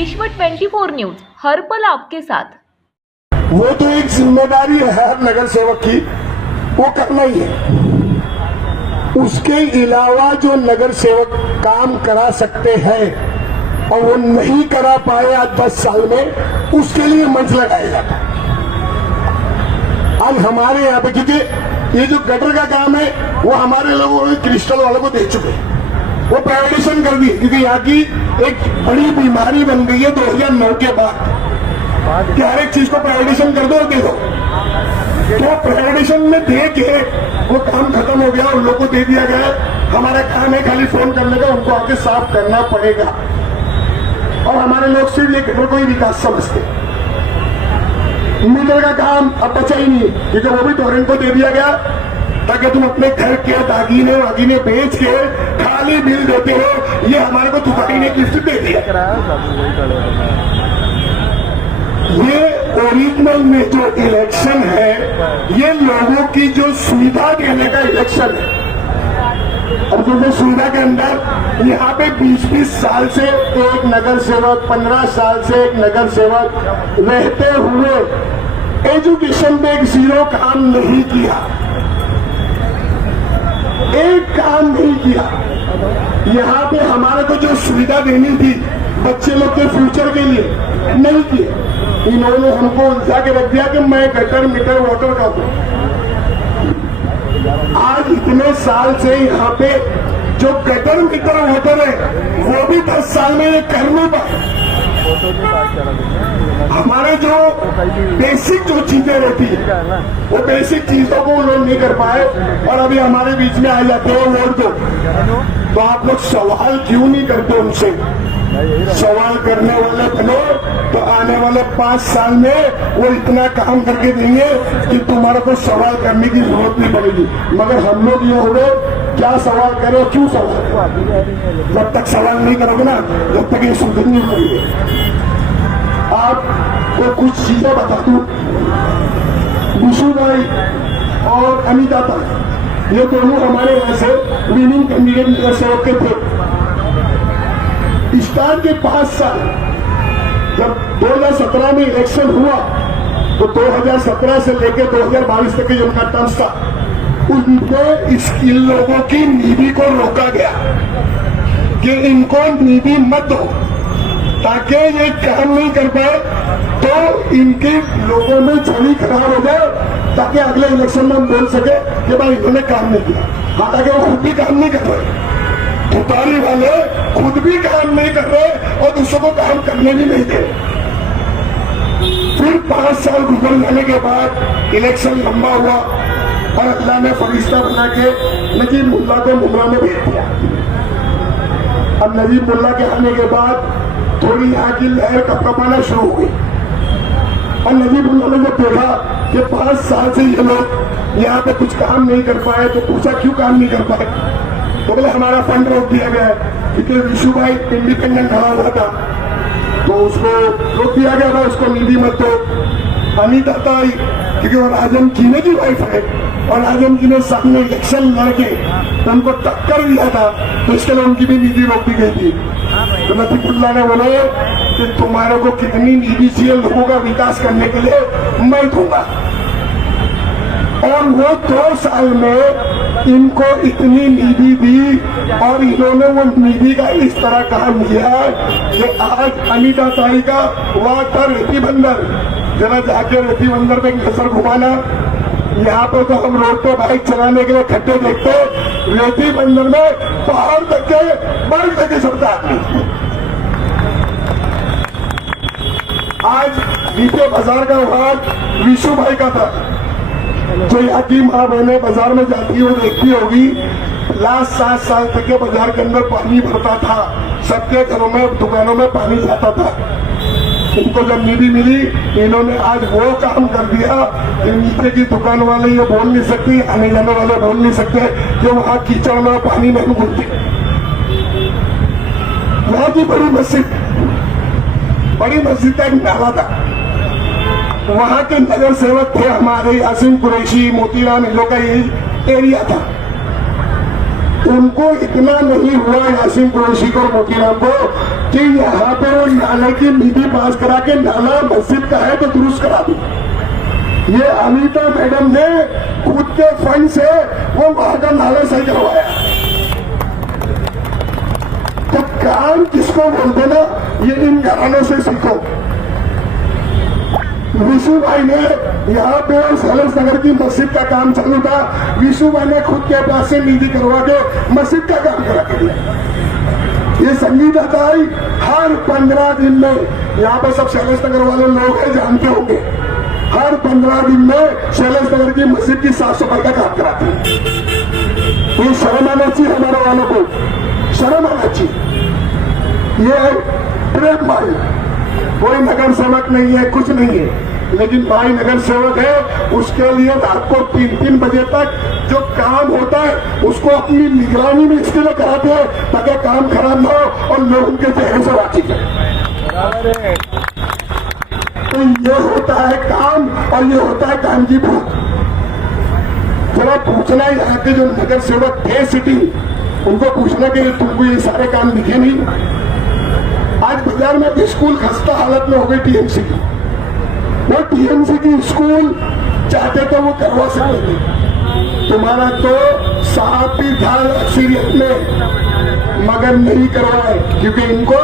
विश्व 24 न्यूज हर पल आपके साथ। वो तो एक जिम्मेदारी है हर नगर सेवक की, वो करना ही है। उसके अलावा जो नगर सेवक काम करा सकते हैं और वो नहीं करा पाए आज 10 साल में, उसके लिए मंच लगाया जाता है। आज हमारे यहाँ पे, क्योंकि ये जो गटर का काम है वो हमारे लोगों ने क्रिस्टल वालों को दे चुके हैं, वो प्राइवेटाइजेशन कर दी, क्योंकि यहाँ की एक बड़ी बीमारी बन गई है 2009 के बाद कि हर एक चीज को प्राइवेटाइजेशन कर दो और दे दो। तो प्राइवेटाइजेशन में दे के वो काम खत्म हो गया, उन लोगों को दे दिया गया। हमारा काम है खाली फोन करने का, उनको आके साफ करना पड़ेगा। और हमारे लोग सिर्फ ये गटर को ही विकास समझते। मीटर का काम अब बचा ही नहीं, क्योंकि वो भी टोरेंट को दे दिया गया ताकि तुम अपने घर के दागीने वागीने बेच के खाली बिल देते हो। ये हमारे को दुकानी ने गिफ्ट दे दिया। ये ओरिजिनल में जो इलेक्शन है, ये लोगों की जो सुविधा देने का इलेक्शन है। अब जैसे सुविधा के अंदर यहाँ पे 20-20 साल से एक नगर सेवक, 15 साल से एक नगर सेवक रहते हुए एजुकेशन पे एक जीरो काम नहीं किया, एक काम नहीं किया। यहाँ पे हमारे को जो सुविधा देनी थी बच्चे लोग के फ्यूचर के लिए, नहीं किए। इन्होंने हमको उलझा के रख दिया कि मैं गटर मीटर वाटर का हूं। आज इतने साल से यहाँ पे जो गटर मीटर वाटर है वो भी 10 साल में ये कर नहीं पाए। हमारे जो बेसिक जो चीजें रहती है वो बेसिक चीजों को उन्होंने नहीं कर पाए, और अभी हमारे बीच में आ जाते हैं वोट दो। तो आप लोग सवाल क्यों नहीं करते उनसे? सवाल करने वाले बनो तो आने वाले 5 साल में वो इतना काम करके देंगे कि तुम्हारे को सवाल करने की जरूरत नहीं पड़ेगी। मगर हम लोग ये हो गए, क्या सवाल करो, क्यों सवाल? जब तक सवाल नहीं करोगे ना, जब तक ये सुधर नहीं पड़ेगी। आपको कुछ चीजें बता दूं। विशु भाई और अमिता भाई, ये दोनों हमारे यहाँ से विनिंग कैंडिडेट नगर सेवक के थे। स्टार्ट के 5 साल, जब 2017 में इलेक्शन हुआ तो 2017 से लेकर 2022 तक जो उनका टर्म था, उनमें इन लोगों की निधि को रोका गया कि इनको निधि मत दो, ताकि ये काम नहीं कर पाए तो इनके लोगों में छवि खराब हो जाए, ताकि अगले इलेक्शन में हम बोल सके कि भाई इन्होंने काम नहीं किया। हाँ, ताकि वो खुद भी काम नहीं कर रहे, उतारी वाले खुद भी काम नहीं कर रहे और दूसरों को काम करने भी नहीं दे। फिर 5 साल गुजर जाने के बाद इलेक्शन लंबा हुआ और अल्लाह ने फरिश्ता बना के नजीब मुल्ला को मुमरा में भेज दिया। अब नजीब मुल्ला के आने के बाद थोड़ी यहाँ की लहर कपकपाना शुरू हो गई, और नजीब मुल्ला ने जब देखा कि 5 साल से ये लोग यहाँ पे कुछ काम नहीं कर पाए, तो पूछा क्यों काम नहीं कर पाए? तो बोले हमारा फंड रोक दिया गया है, क्योंकि विशु भाई इंडिपेंडेंट खड़ा हुआ था तो उसको रोक दिया गया था, उसको निधि मत दो। अनिता ताई, क्योंकि वो आजम जीने की वाइफ है और आजम जी ने सामने इलेक्शन लड़के तो उनको टक्कर दिया था, तो इसके लिए उनकी भी निधि रोक दी गई थी। तो नजीबुल्लाह ने बोले कि तुम्हारे को कितनी निधि चाहिए लोगों का विकास करने के लिए, मैं दूंगा। और वो 2 साल में इनको इतनी निधि दी और इन्होंने वो निधि का इस तरह काम किया कि आज अनिता ताई का वाटर रेती बंदर, जरा जाके रेती बंदर पे नजर घुमाना। यहाँ पे तो हम रोड पे बाइक चलाने के लिए खड्डे देखते, रेती बंदर में पहाड़ तक के बर्फ तक के चलता आदमी। आज नीचे बाजार का वाद विशु भाई का था। जो यहाँ की माँ बहनें बाजार में जाती है वो देखती होगी, लास्ट 7 साल तक के बाजार के अंदर पानी भरता था, सबके घरों में दुकानों में पानी जाता था। इनको जब निधि मिली, इन्होंने आज वो काम कर दिया कि नीचे की दुकान वाले ये बोल नहीं सकते, आने जाने वाले बोल नहीं सकते कि वहाँ कीचड़ में पानी नहीं घुलती। वहाँ की बड़ी मस्जिद का एक नाला था, वहां के नगर सेवक थे हमारे यासीन कुरैशी, मोतीराम, इन लोग का यही एरिया था। उनको इतना नहीं हुआ यासीन कुरैशी को और मोतीराम को कि यहाँ पे वो नाले की निधि पास करा के नाला मस्जिद का है तो दुरुस्त करा दी। ये अनीता मैडम ने खुद के फंड से वो वहां का नाला सही करवाया। तो काम किसको बोलते ना, ये इन घरानों से सीखो। विशु भाई ने यहाँ पे सैलस नगर की मस्जिद का काम चालू था, विशु भाई ने खुद के पास से निधि करवा के मस्जिद का काम करा के दिया। ये संगीता आई हर 15 दिन में, यहाँ पे सब सैलस नगर वाले लोग हैं जानते होंगे, हर 15 दिन में सैलस नगर की मस्जिद की साफ सफाई का काम कराती है। ये शर्म आना चाहिए हमारे वालों को, शर्म आना चाहिए। ये प्रेम भाई कोई नगर सेवक नहीं है, कुछ नहीं है, लेकिन भाई नगर सेवक है, उसके लिए रात को 3-3 बजे तक जो काम होता है उसको अपनी निगरानी में इसके लिए कराते हैं ताकि काम खराब ना हो और लोग उनके चेहरे से बातचीत करें। तो ये होता है काम और ये होता है काम की भूख। जरा पूछना यहाँ के जो नगर सेवक थे सिटी, उनको पूछना कि तुमको ये सारे काम दिखे नहीं। आज बाजार में स्कूल खस्ता हालत में हो गई टीएमसी की, वो टीएमसी की स्कूल चाहते तो वो करवा सकते थे। तुम्हारा तो साफ ही था अक्सरियत में, मगर नहीं करवाए क्योंकि इनको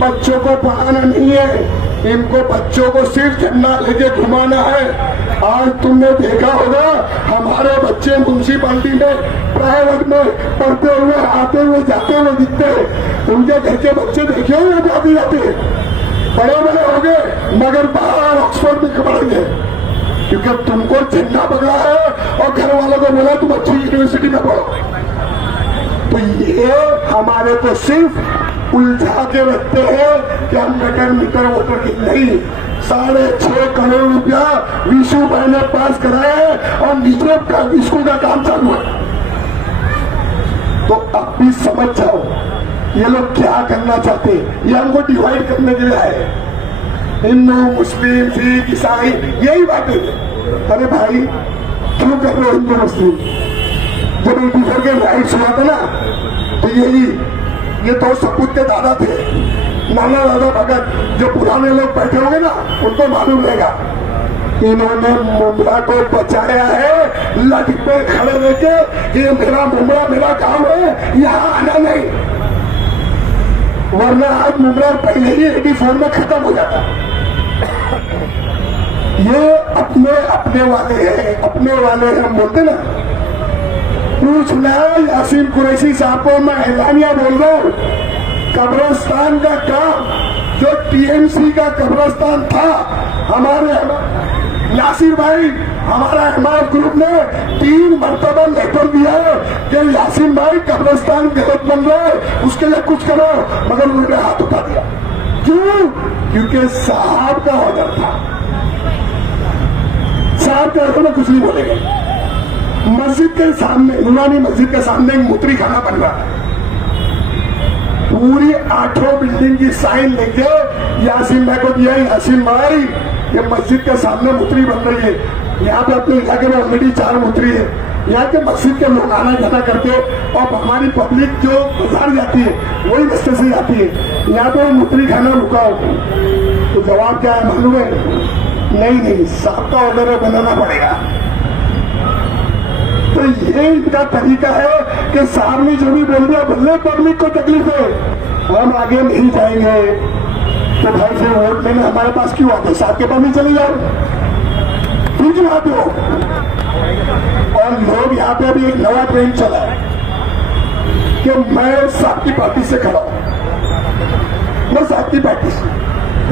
बच्चों को पढ़ाना नहीं है, इनको बच्चों को सिर्फ झंडा लेके घुमाना है। आज तुमने देखा होगा हमारे बच्चे म्यूनसिपालिटी में प्राइवेट में पढ़ते हुए आते हुए जाते हुए दिखते हैं, उनके घर के बच्चे देखे हुए जाते जाते बड़े बड़े हो गए मगर बाहर ऑक्सफोर्ड में पढ़ेंगे क्योंकि तुमको झंडा पकड़ा है और घर वालों को बोला तुम अच्छी यूनिवर्सिटी में पढ़ो। तो ये हमारे को सिर्फ उलझा के रखते हैं कि हम मीटर वोटर की नहीं, 6.5 करोड़ रुपया विशु भाई ने पास कराया है और नीचे स्कूल का काम चालू है। तो अब भी समझ जाओ ये लोग क्या करना चाहते हैं। ये हमको डिवाइड करने के लिए आए, हिंदू मुस्लिम सिख ईसाई यही बातें है। अरे भाई क्यों कर रहे हो हिंदू मुस्लिम? जब इंडिफर के राइट्स हुआ था ना तो ये तो सपूत के दादा थे, नाना दादा भगत, जो पुराने लोग बैठे होंगे ना उनको मालूम रहेगा। इन्होंने मुमरा को बचाया है लट पे खड़े रहके, ये मेरा मुमरा मेरा काम है, यहाँ आना नहीं, वरना आज मुमरा पहले ही 84 में खत्म हो जाता। ये अपने वाले हैं, अपने वाले हैं बोलते ना। पूछना यासीन कुरैशी साहब को, मैं ऐलानिया बोल रहा हूँ, कब्रिस्तान का काम जो टीएमसी का कब्रिस्तान था, हमारे यासीर भाई हमारा हिमायत ग्रुप ने 3 मरतबा लेटर दिया है कि यासीन भाई कब्रिस्तान गलत बन रहा है, उसके लिए कुछ करो, मगर उन्होंने हाथ उठा दिया। क्यों? क्योंकि साहब का ऑर्डर था, साहब के ऑर्डर में कुछ नहीं बोलेंगे। मस्जिद के सामने, नूरानी मस्जिद के सामने एक मूत्री खाना बन रहा है, पूरी 8 बिल्डिंग की साइन लेके यासीन भाई को दिया। यासीन भाई ये मस्जिद के सामने मूत्री बन रही है, यहाँ पे अपने इलाके में ऑलरेडी 4 मूत्री है, यहाँ के मस्जिद के लोग आना जाना करते हैं और हमारी पब्लिक जो बाजार जाती है वही रास्ते से जाती है, यहाँ पे मूत्री खाना रुकाओ। तो जवाब क्या है मालूम है? नहीं, साहब का ऑर्डर बनाना पड़ेगा। तो ये इनका तरीका है कि साहब ने जो भी बोल दिया भले पब्लिक को तकलीफ है, हम आगे नहीं जाएंगे। तो भाई से वोट लेने हमारे पास क्यों आते? साहब के पास नहीं चले जाओ, फिर क्यों आते हो? और लोग यहाँ पे अभी एक नया ट्रेंड चला है कि मैं साहब की पार्टी से खड़ा हूं, मैं साहब की पार्टी से।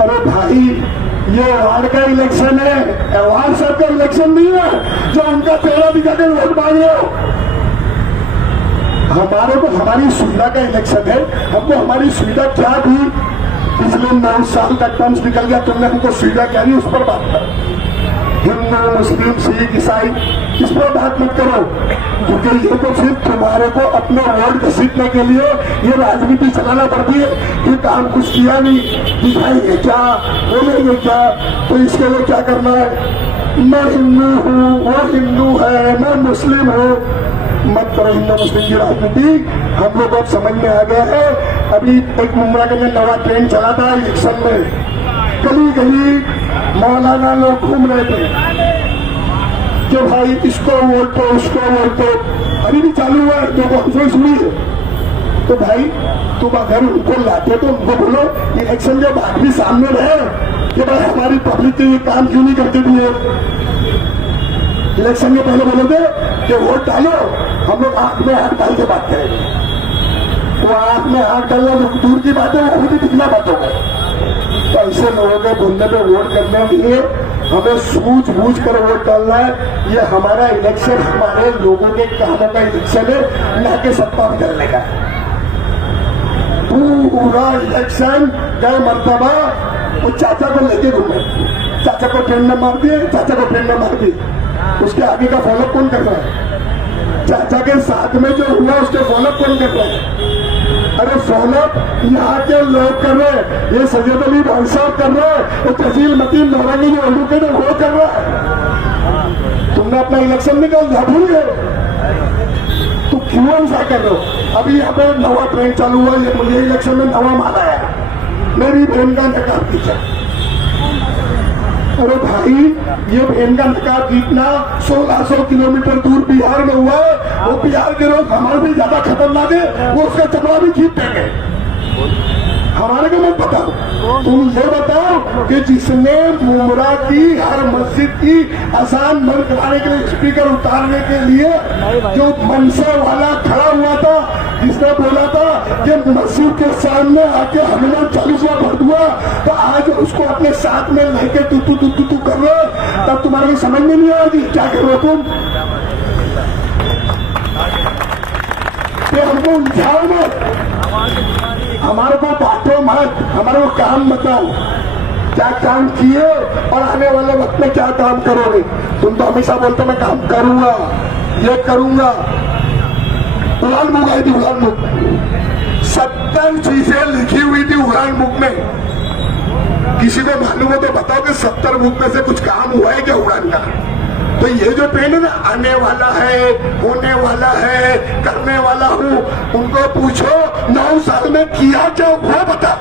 अरे भाई ये वार्ड का इलेक्शन है, वार्ड साहब का इलेक्शन नहीं है जो उनका चेहरा दिखाकर वोट मांग रहे हो। हमारे को हमारी सुविधा का इलेक्शन है, हमको हमारी सुविधा क्या दी पिछले 9 साल का टर्म्स निकल गया, तुमने हमको सुविधा क्या दी उस पर बात करो। हिंदू मुस्लिम सिख ईसाई इस पर बात मत करो, क्योंकि ये तो सिर्फ तुम्हारे को अपने वोट घसीटने के लिए ये राजनीति चलाना पड़ती है। ये काम कुछ किया नहीं, दिखाएंगे क्या, बोलेंगे क्या, तो इसके लिए क्या करना है? मैं हिंदू हूँ, वो हिंदू है, मैं मुस्लिम हूँ, मत करो हिंदू मुस्लिम की राजनीति। हम लोग अब समझ में आ गया है। अभी एक मुमरा के नवा ट्रेंड चला था इलेक्शन में, गली गली मौलाना लोग घूम रहे थे कि भाई इसको वोट दो उसको वोट दो। अभी भी चालू हुआ है, जो कॉन्फ्रेंस हुई है। तो भाई तुम अगर उनको लाते तो उनको बोलो इलेक्शन के बाद भी सामने रहे कि भाई हमारी पब्लिक के ये काम क्यों नहीं करते दिए। इलेक्शन के पहले बोलोगे कि वोट डालो, हम लोग आंख में आंख डाल के बात करेंगे। तो आंख में आंख डालना दूर की बात है, वो भी दिखना बात होगा। तो ऐसे लोगों के बोलने पे वोट करने के लिए हमें सूझबूझ कर वोट डालना है। ये हमारा इलेक्शन हमारे लोगों के कामों का इलेक्शन है, न कि सत्ता बदलने का। पूरा इलेक्शन गए मरतबा वो चाचा को लेके घूमे, चाचा को ट्रेन में मार दिए, चाचा को ट्रेन में मार दिए। उसके आगे का फॉलोअप कौन कर रहा है? चाचा के साथ में जो हुआ उसके फॉलोअप कौन कर रहा है? अरे फॉलोअप यहाँ के लोग कर रहे हैं, ये सैयद अली भाई साहब कर रहे हैं, वो तहसील मतीन नौरंगी जो एडवोकेट है वो कर रहा है। तुमने अपना इलेक्शन निकाल दिया, भूल गए तो क्यों ऐसा कर रहे हो? अभी यहाँ पे नवा ट्रेंड चालू हुआ, ये इलेक्शन में नवा माल आया, मेरी बहन का नकाब खींचा। अरे भाई ये बहन का नकाब खींचना 1600 किलोमीटर दूर बिहार में हुआ है। वो बिहार के लोग हमारे भी ज्यादा खतरनाक है, वो उसका चपड़ा भी खींच देंगे। हमारे को मत बताओ, तुम ये बताओ कि जिसने मुमरा की हर मस्जिद की अजान बंद कराने के लिए स्पीकर उतारने के लिए जो मनसा वाला खड़ा हुआ था, जिसने बोला था कि मस्जिद के सामने आके हनुमान चालीसा पढ़ दूंगा, तो आज उसको अपने साथ में लेके तू कर रहे हो, तब तुम्हारे समझ में नहीं आएगी क्या कर रहे हो तुम। हमको उलझाओ मत, हमारे को बांटो मत, हमारे को काम बताओ क्या काम किए और आने वाले वक्त में क्या काम करोगे। तुम तो हमेशा बोलते मैं काम करूंगा, ये करूंगा। उड़ान बुक आई थी, उड़ान बुक 70 चीजें लिखी हुई थी उड़ान बुक में। किसी को मालूम है तो बताओ कि 70 बुक में से कुछ काम हुआ है क्या उड़ान का? तो ये जो ट्रेन है ना, आने वाला है, होने वाला है, करने वाला हूँ, उनको पूछो 9 साल में किया क्या वो बता।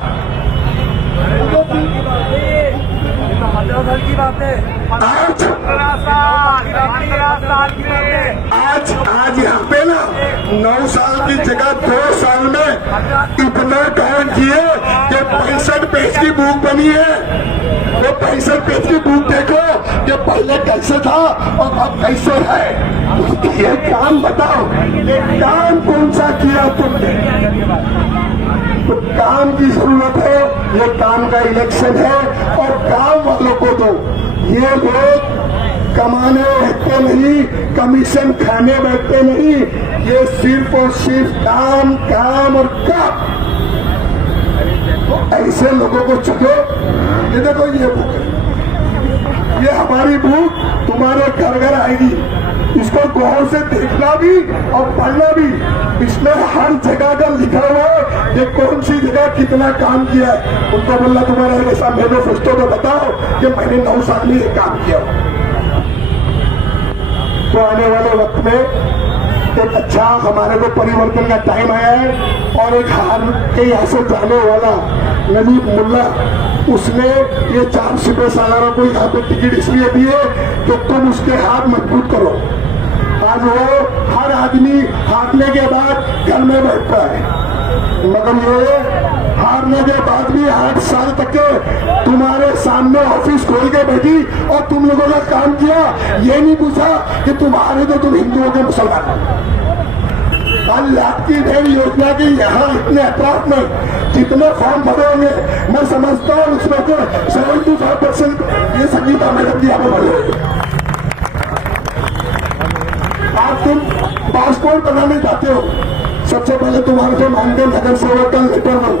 आज यहाँ पे ना 9 साल की जगह 2 साल में इतना काम किए कि 65 पेज की बुक बनी है। वो 65 पेज की बुक देखो कि पहले कैसे था और अब कैसे है। ये काम बताओ, ये काम कौन सा किया तुमने? तो काम की जरूरत है, ये काम का इलेक्शन है और काम वालों को दो। ये लोग कमाने बैठते नहीं, कमीशन खाने बैठते नहीं, ये सिर्फ और सिर्फ काम काम और काम। तो ऐसे लोगों को चलो, ये देखो ये बुक है, ये हमारी बुक तुम्हारे घर घर आएगी। इसको गौर से देखना भी और पढ़ना भी। इसमें हर जगह का लिखा हुआ है कि कौन सी जगह कितना काम किया है। उनको बोलना तुम्हारा ऐसा मैनिफेस्टो तो बताओ कि मैंने 9 साल में ये काम किया। तो आने वाले वक्त में एक अच्छा हमारे को परिवर्तन का टाइम आया है। और एक हार के यहाँ से जाने वाला नजीब मुल्ला, उसने ये 4 सिपह सालारों को यहाँ पे टिकट इसलिए दिए कि तुम उसके हाथ मजबूत करो। आज वो हर आदमी हारने के बाद घर में बैठता है, मगर ये हारने के बाद भी 8 साल तक के तुम्हारे सामने ऑफिस खोल के बैठी और तुम लोगों का काम किया। ये नहीं पूछा कि तुम्हारे तो तुम हिंदुओं के मुसलमान। आपकी नई योजना की यहाँ इतने अतराफ में जितने फॉर्म भरे होंगे, मैं समझता हूँ उसमें तो 75% ये संगीता मैडम की यहाँ भरे। आज तुम पासपोर्ट बनाने जाते हो, सबसे पहले तुम्हारे से मानते नगर सेवक का लेटर हो,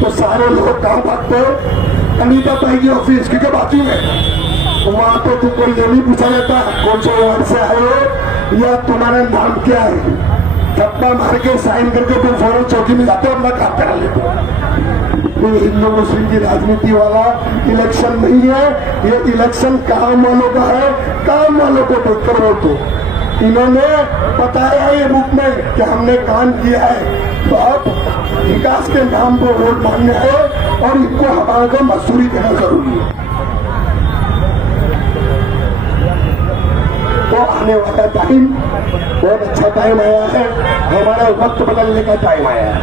तो सारे लोग कहाँ भागते हो? अनीता ताई की ऑफिस, क्योंकि बाकी में वहां तो तुमको ये नहीं पूछा जाता कौन से वार्ड से आए हो या तुम्हारा नाम क्या है। थप्पा मार के साइन करके तुम फौरन चौकी में जाते हो, अपना काम करा लेते हो। ये हिंदू मुस्लिम की राजनीति वाला इलेक्शन नहीं है, ये इलेक्शन काम वालों का है। काम वालों को देखकर वोट दो। इन्होंने बताया ये बुक में कि हमने काम किया है, तो अब विकास के नाम पर वोट मांगना है और इनको हमारे को मजदूरी देना जरूरी है। तो आने वाला टाइम बहुत अच्छा टाइम आया है, हमारा वक्त बदलने का टाइम आया है।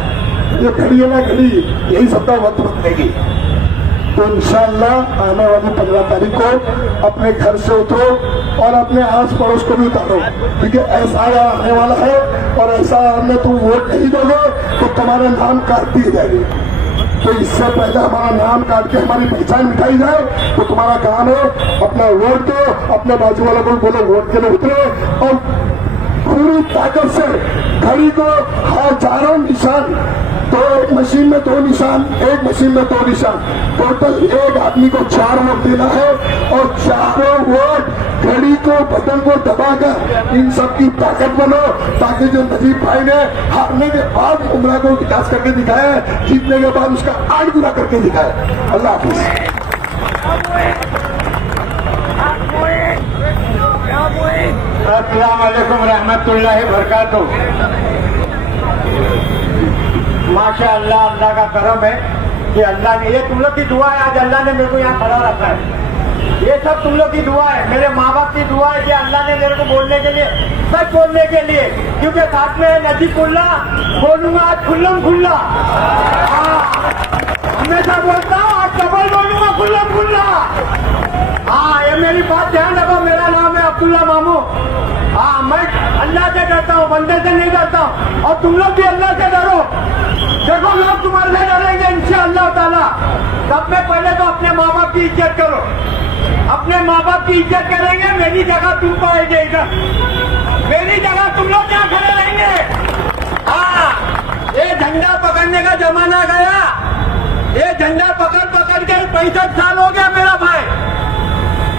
ये घड़ी है ना घड़ी, यही सबका वक्त बदलेगी। तो इंशाअल्लाह आने वाली 15 तारीख को अपने घर से उठो और अपने आस पड़ोस को भी उतारो, क्योंकि ऐसा आने वाला है और ऐसा हमने तुम वोट नहीं दोगे तो तुम्हारा नाम काट दिए जाएंगे। तो इससे पहले हमारा नाम काट के हमारी पहचान मिटाई जाए तो तुम्हारा काम है अपना वोट दो, अपने बाजू वालों को बोलो वोट के लिए उतरे और पूरी ताकत से घड़ी को हजारों निशान, तो एक मशीन में 2 निशान, एक मशीन में 2 निशान, टोटल एक आदमी को 4 वोट देना है और चारों वोट घड़ी को बटन को दबाकर इन सब की ताकत बनो, ताकि जो नजीब भाई ने हारने के बाद उमरा को विकास करके दिखाया है, जीतने के बाद उसका 8 गुना करके दिखाया। अल्लाह हाफिज। अस्सलाम वालेकुम रहमतुल्लाहि बरकातुहू। माशाअल्लाह, अल्लाह का करम है कि अल्लाह ने, ये तुम लोग की दुआ है, आज अल्लाह ने मेरे को यहाँ खड़ा रखा है। ये सब तुम लोग की दुआ है, मेरे माँ बाप की दुआ है कि अल्लाह ने मेरे को बोलने के लिए, सच बोलने के लिए, क्योंकि साथ में नजीब खुल्ला बोलूंगा आज खुल्लम खुल्ला। हमेशा बोलता हूँ आज डबल बोलूंगा खुल्लम खुल्ला। हाँ, ये मेरी बात ध्यान रखो। मेरा नाम है अब्दुल्ला मामू। हाँ, मैं अल्लाह से डरता हूँ, बंदे से नहीं डरता हूँ, और तुम लोग भी अल्लाह से डरो। देखो लोग तुम्हारे से डरेंगे इंशाअल्लाह ताला। सब में पहले तो अपने माँ बाप की इज्जत करो, अपने माँ बाप की इज्जत करेंगे, मेरी जगह तुम पाएंगे इधर, मेरी जगह तुम लोग यहाँ खड़े रहेंगे। हाँ, ये झंडा पकड़ने का जमाना गया, ये झंडा पकड़ पकड़ के 65 साल हो गया मेरा भाई।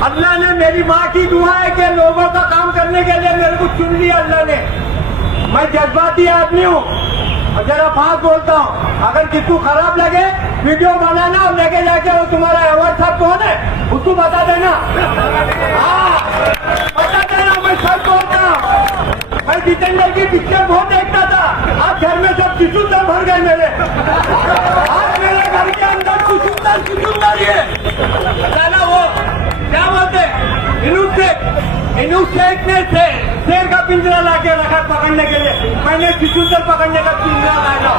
अल्लाह ने, मेरी माँ की दुआ है कि लोगों का काम करने के लिए मेरे को चुन लिया अल्लाह ने। मैं जज्बाती आदमी हूँ और जरा बात बोलता हूँ। अगर किसी खराब लगे वीडियो बनाना और लेके जाके वो तुम्हारा अवार्ड साहब कौन है उसको बता देना। हाँ, बता देना, मैं सच बोलता हूँ। मैं जितेंद्र की पिक्चर बहुत देखता था, आज घर में सब चुचुंदर भर गए मेरे। आज मेरे घर के अंदर चुचुंदर ये जाना, वो क्या बोलते इनू शेख ने शेर का पिंजरा ला के रखा पकड़ने के लिए, मैंने चुचुंदर पकड़ने का पिंजरा लाया।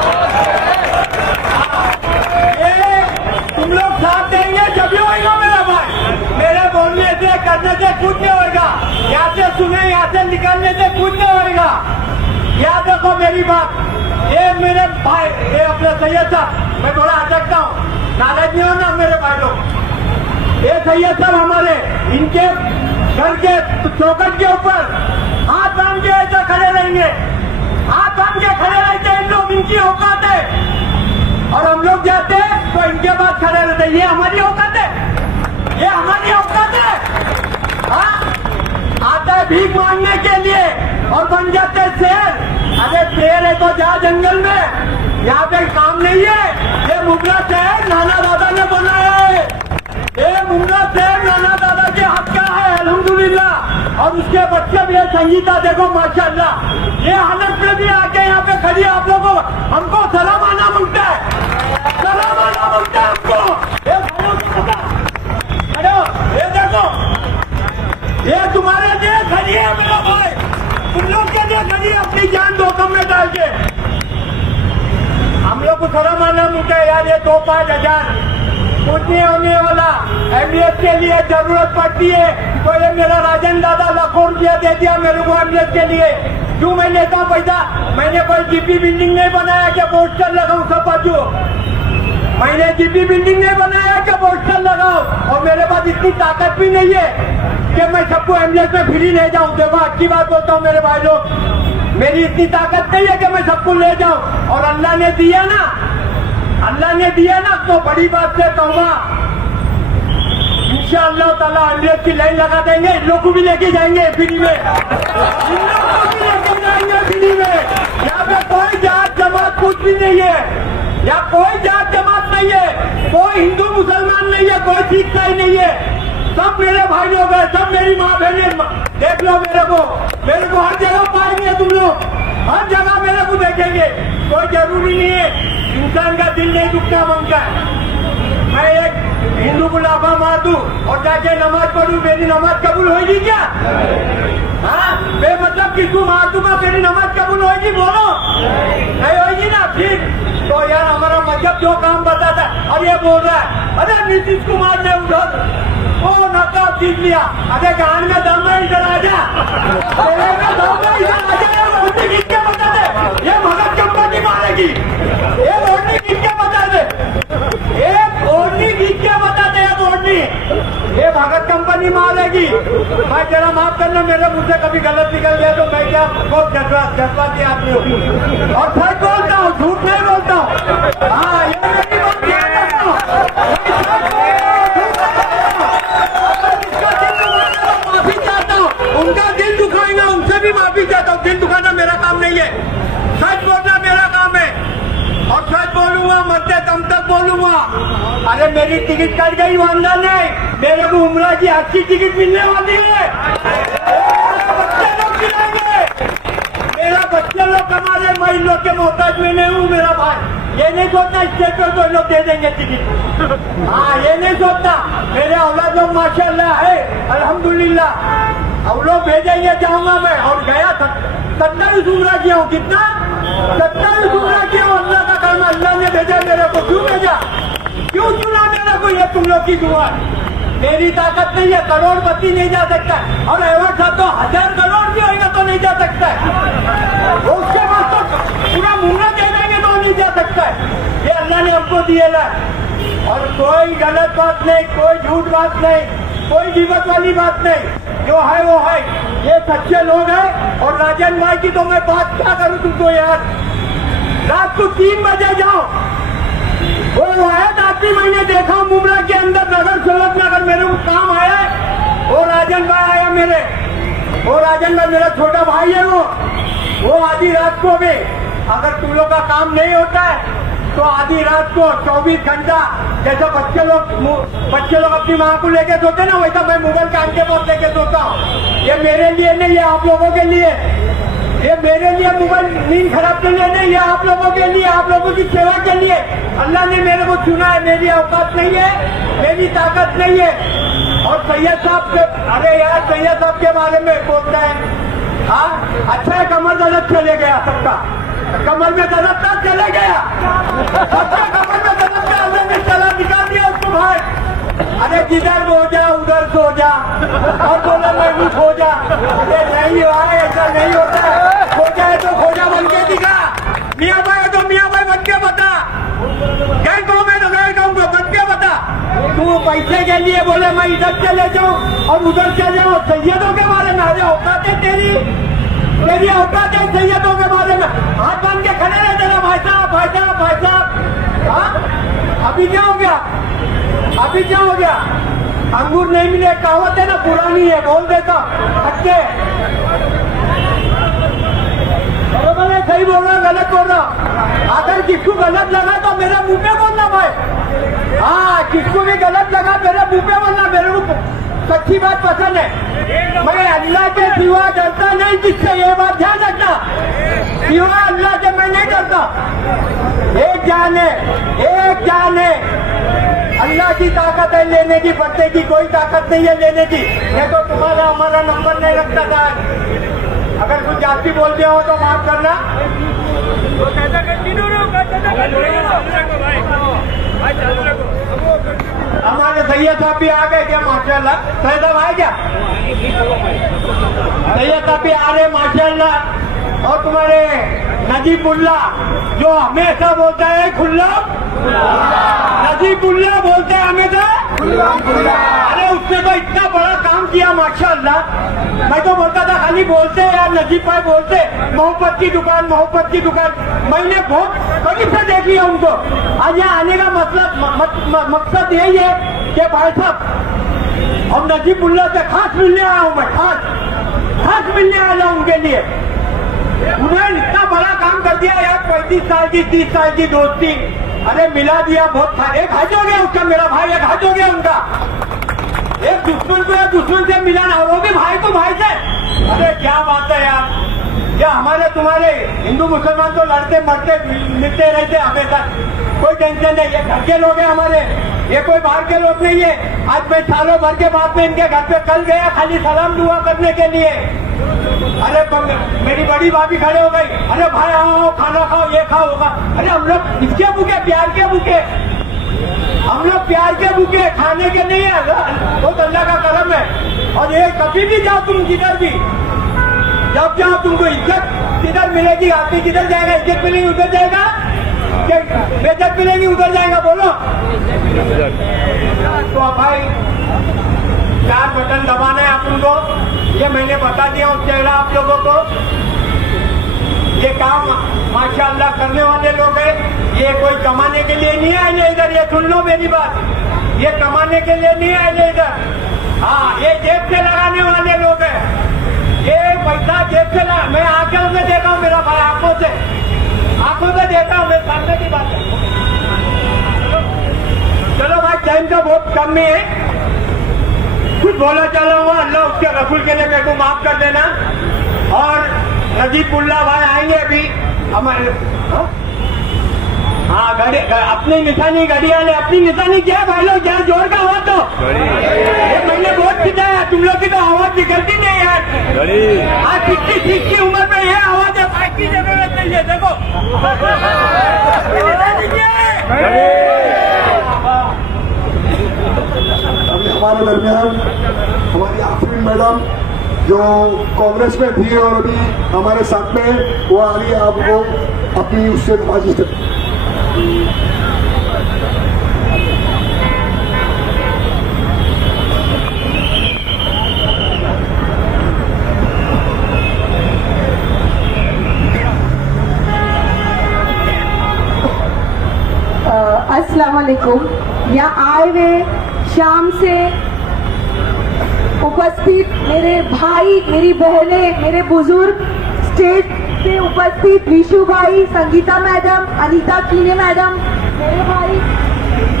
तुम लोग साथ देंगे जब भी होगा मेरा भाई। मेरे बोलने से करने से कुछ नहीं होगा, यहाँ से सुने यहाँ से निकलने से कुछ नहीं होगा। याद रखो मेरी बात। ये मेरे भाई, ये अपने सैयद साहब, मैं थोड़ा अटकता हूँ, नाराज नहीं होना मेरे भाई लोग। ये सैयद साहब हमारे, इनके घर के चौखट के ऊपर हाथ बांध के ऐसा खड़े रहेंगे, हाथ बांध के खड़े रहते हैं इन लोग, इनकी औकात है। और हम लोग जाते हैं तो इनके पास खड़े रहते हैं, ये हमारी औकात है, ये हमारी औकात है। हाँ, आता है भीख मांगने के लिए और बन जाते हैं शेर। अरे शेर है तो जा जंगल में, यहाँ पे काम नहीं है। ये मुगला शहर नाना दादा ने बनाया है, ये मुगला शहर नाना दादा के हक का है अल्हम्दुलिल्लाह। और उसके बच्चे भी है, संगीता देखो माशाअल्लाह, ये हालत में भी आके यहाँ पे खड़ी, आप लोगों हमको सलाम आना मांगता है, सलाम आना मांगता है हमको। ये देखो, ये तुम्हारे लिए खड़ी है मेरा भाई, तुम लोग के लिए खड़ी है, अपनी जान जोखिम में डाल के। हम लोग को सलाम आना मांगता है यार, ये 2-5 हजार कुछ नहीं होने वाला। एमबीएस के लिए जरूरत पड़ती है तो ये मेरा राजन दादा लाखों रुपया दे दिया मेरे को एमबीएस के लिए। क्यों मैं लेता हूँ पैसा? मैंने कोई जीपी बिल्डिंग नहीं बनाया क्या पोस्टर लगाऊं सब बाजू, मैंने जीपी बिल्डिंग नहीं बनाया क्या पोस्टर लगाऊं, और मेरे पास इतनी ताकत भी नहीं है कि मैं सबको एमबीएस में फ्री ले जाऊं। देखो अच्छी बात बोलता हूँ मेरे भाई लोग, मेरी इतनी ताकत नहीं है कि मैं सबको ले जाऊं। और अल्लाह ने दिया ना, अल्लाह ने दिया ना, तो बड़ी बात से कहूँगा इंशाअल्लाह ताला एमबीएस की लाइन लगा देंगे, इन लोग को भी लेके जाएंगे फ्री में, इन लोग को भी लेके जाएंगे फ्री में। यहाँ पे कोई जात जमात कुछ भी नहीं है, यहाँ कोई जात जमात नहीं है, कोई हिंदू मुसलमान नहीं है, कोई सिख ईसाई नहीं है, सब मेरे भाई लोग हैं, सब मेरी माँ बहने। देख लो मेरे को हर जगह पाएंगे तुम लोग, हर जगह मेरे को देखेंगे। कोई जरूरी नहीं है, इंसान का दिल नहीं दुखना मांगता है। मैं एक हिंदू को लाफा मार दूं और जाके नमाज पढ़ूं, मेरी नमाज कबूल होगी क्या? हाँ, बेमतलब किसको मार दूंगा, मेरी नमाज कबूल होगी? बोलो, नहीं होगी ना। ठीक तो यार हमारा मजहब जो काम बताता है, और ये बोल रहा है अरे नीतीश कुमार ने उधर वो नकाब जीत लिया। अरे कान में दम है, इधर आ जा, तेरे में दम है, इधर आ जा। रोटी खींच के बता दे, ये भगत कंपनी मारेगी। ये रोटी खींच के बता दे, एक ओढ़नी खींच के बता दे, एक ओढ़नी ये भगत कंपनी मारेगी। मैं जरा माफ करना, मेरे मुंह से कभी गलत निकल गया तो मैं क्या बहुत जज्बाती आदमी हूँ और सच बोलता हूँ, झूठ नहीं बोलता हूँ। हाँ, ये मेरी बात ध्यान रखना। माफी चाहता हूँ, उनका दिल दुखाएगा, उनसे भी माफी चाहता हूँ। दिल दुखाना मेरा काम नहीं है, सच बोलना मेरा काम है और सच बोलूंगा, मरते दम तक बोलूंगा। अरे मेरी टिकट कट गई, वांदा नहीं, मेरे को उम्रा की अच्छी टिकट मिलने वाली है। बच्चे लोग खिलाएंगे, मेरा बच्चे लोग कमा रहे, मैं इन लोग के मोहताज में नहीं हूँ। मेरा भाई ये नहीं सोचना स्टेट पे तो लोग दे देंगे टिकट। हाँ, ये नहीं सोचना, मेरे औलाद लोग माशाल्लाह है, अल्हम्दुलिल्लाह। अब लोग भेजेंगे, जाऊंगा मैं। और गया 27 उम्रा किया हूँ। कितना? 27 उम्रा किया हूँ। अल्लाह का कर्म, अल्लाह ने भेजा मेरे को। क्यों भेजा, क्यों चुना मेरे को? ये तुम लोग की दुआ। मेरी ताकत नहीं है, करोड़पति नहीं जा सकता, और एवं साहब तो 1000 करोड़ भी होगा तो नहीं जा सकता है। उसके बाद तो पूरा मुन्ना दे देंगे तो नहीं जा सकता है। ये अल्लाह ने हमको दिए ला। और कोई गलत बात नहीं, कोई झूठ बात नहीं, कोई गिबत वाली बात नहीं, जो है वो है। ये सच्चे लोग हैं। और राजन भाई की तो मैं बात क्या करूं तुमको यार, रात को 3 बजे जाओ, वो है दादी, मैंने देखा मुमरा के अंदर, नगर सोलत नगर, मेरे को काम आया है। वो राजन भाई आया मेरे, वो राजन भाई मेरा छोटा भाई है। वो आधी रात को भी, अगर तुम लोग का काम नहीं होता है तो आधी रात को 24 घंटा, जैसा बच्चे लोग अपनी माँ को लेके सोते ना, वैसा मैं मोबाइल कान के पास लेके सोता हूँ। ये मेरे लिए नहीं, ये आप लोगों के लिए। ये मेरे लिए मोबाइल नींद खराब के लिए नहीं, ये आप लोगों के लिए, आप लोगों की सेवा के लिए। अल्लाह ने मेरे को चुना है, मेरी औकात नहीं है, मेरी ताकत नहीं है। और सैयद साहब के, अरे यार सैयद साहब के बारे में बोलता है, हाँ अच्छा है, कमर दर्द चले गया सबका, कमर में दर्द था, चले गया सबका, कमर में दर्द था, अल्लाह ने चला निकाल दिया उसको भाई। अरे जिधर सो जा उधर सो जा, और बोला मैं भी खो जा। ये नहीं हुआ है, ऐसा नहीं होता है। खोजा है तो खोजा बन के दिखा, मियाँ भाई है तो मियाँ भाई बन के बता, गए गाँव में तो गए गाँव में बन के बता। तू पैसे के लिए बोले मैं इधर चले जाऊँ और उधर चले जाऊँ, सैयदों के बारे में अरे औकात है तेरी औकात है सैयदों के बारे में। हाथ बांध के खड़े रहते ना, भाई साहब भाई साहब भाई साहब। हाँ, अभी क्या हो गया, अभी क्या हो गया? अंगूर नहीं मिले, कहावत है ना, पुरानी है, बोल देता हटके। बराबर है, सही बोल रहा, गलत बोल रहा। अगर किसको गलत लगा तो मेरे मुंह पे बोलना भाई। हाँ, किसको भी गलत लगा मेरे मुंह पे बोलना, मेरे को सच्ची बात पसंद है। मैं अल्लाह के सिवा डरता नहीं किससे, ये बात ध्यान रखना। सिवा अल्लाह से मैं नहीं डरता। एक जान है, अल्लाह की ताकत है लेने की, बच्चे की कोई ताकत नहीं है लेने की। मैं तो तुम्हारा हमारा नंबर नहीं रखता था। अगर कुछ जाति बोल दिया हो तो माफ करना। हमारे सैयद साहब भी आ गए क्या? माशाल्लाह। सैयद साहब आए क्या? सैयद साहब भी आ रहे माशाल्लाह। और तुम्हारे नजीबुल्ला जो हमेशा बोलता है खुल्ला, नजीबुल्ला बोलते हैं हमेशा। अरे उसने तो इतना बड़ा काम किया माशाल्लाह। मैं तो बोलता था खाली बोलते यार, नजीब भाई बोलते मोहब्बत की दुकान, मोहब्बत की दुकान। मैंने बहुत करीब से देखी है उनको। आज यहाँ आने का मकसद यही है कि भाई साहब हम नजीबुल्ला से खास मिलने आया हूँ, मैं खास मिलने आया हूँ उनके लिए। उन्होंने इतना बड़ा काम कर दिया यार, 35 साल की 30 साल की दोस्ती, अरे मिला दिया बहुत था। एक हज हो गया उसका, मेरा भाई एक हज हो गया उनका। एक दुश्मन को एक दुश्मन से मिलाना, वो भी भाई को भाई से। अरे क्या बात है यार, क्या हमारे तुम्हारे हिंदू मुसलमान तो लड़ते मरते मिलते रहते हमेशा, कोई टेंशन नहीं। ये घर के लोग हैं हमारे, ये कोई बाहर के लोग नहीं है। आज मैं सालों भर के बाद में इनके घर पे कल गया खाली सलाम दुआ करने के लिए। अरे मेरी बड़ी भाभी खड़े हो गई, अरे भाई आओ खाना खाओ, ये खाओ होगा। अरे हम लोग किसके भूखे, प्यार के भूखे, हम लोग प्यार के भूखे, खाने के नहीं है। बहुत अल्लाह का करम है। और ये कभी भी जाओ तुम जिधर भी, जब जाओ तुमको इज्जत किधर मिलेगी, आदमी किधर जाएगा, इज्जत मिलेगी उधर जाएगा, बेइज्जत मिलेगी उधर जाएगा, बोलो। तो भाई 4 बटन दबाना है अपन को, ये मैंने बता दिया उस चेहरा आप लोगों को। ये काम माशाअल्लाह करने वाले लोग हैं, ये कोई कमाने के लिए नहीं आए इधर, ये सुन लो मेरी बात, ये कमाने के लिए नहीं आए इधर। हाँ, ये जेब से लगाने वाले लोग हैं, ये पैसा जेब से लगा। मैं आंखों से देखा हूँ मेरा भाई, आंखों से देखा हूँ, मेरे सामने की बात है। चलो भाई, टाइम का बहुत कम है, कुछ बोला चला हुआ, अल्लाह उसके रसूल के लिए मेरे को माफ कर देना। और नजीबुल्ला भाई आएंगे अभी हमारे। हाँ, अपनी निशानी घड़िया ने, अपनी निशानी क्या है भाई लोग, क्या जोर का हुआ तो ये मैंने बहुत खिंचाया, तुम लोग की तो आवाज निकलती नहीं यार। आज 60 की उम्र में ये आवाज है, बाइक की जरूरत नहीं है। देखो अभी हमारे दरमियान हमारी आफरीन मैडम जो कांग्रेस में थी और अभी हमारे साथ में वो आ रही है, आपको अपनी उससे बाजी से। अस्सलाम वालेकुम। यहाँ आए हुए शाम से उपस्थित मेरे भाई, मेरी बहनें, मेरे बुजुर्ग, स्टेज पे उपस्थित विशु भाई, संगीता मैडम, अनीता कीने मैडम, मेरे भाई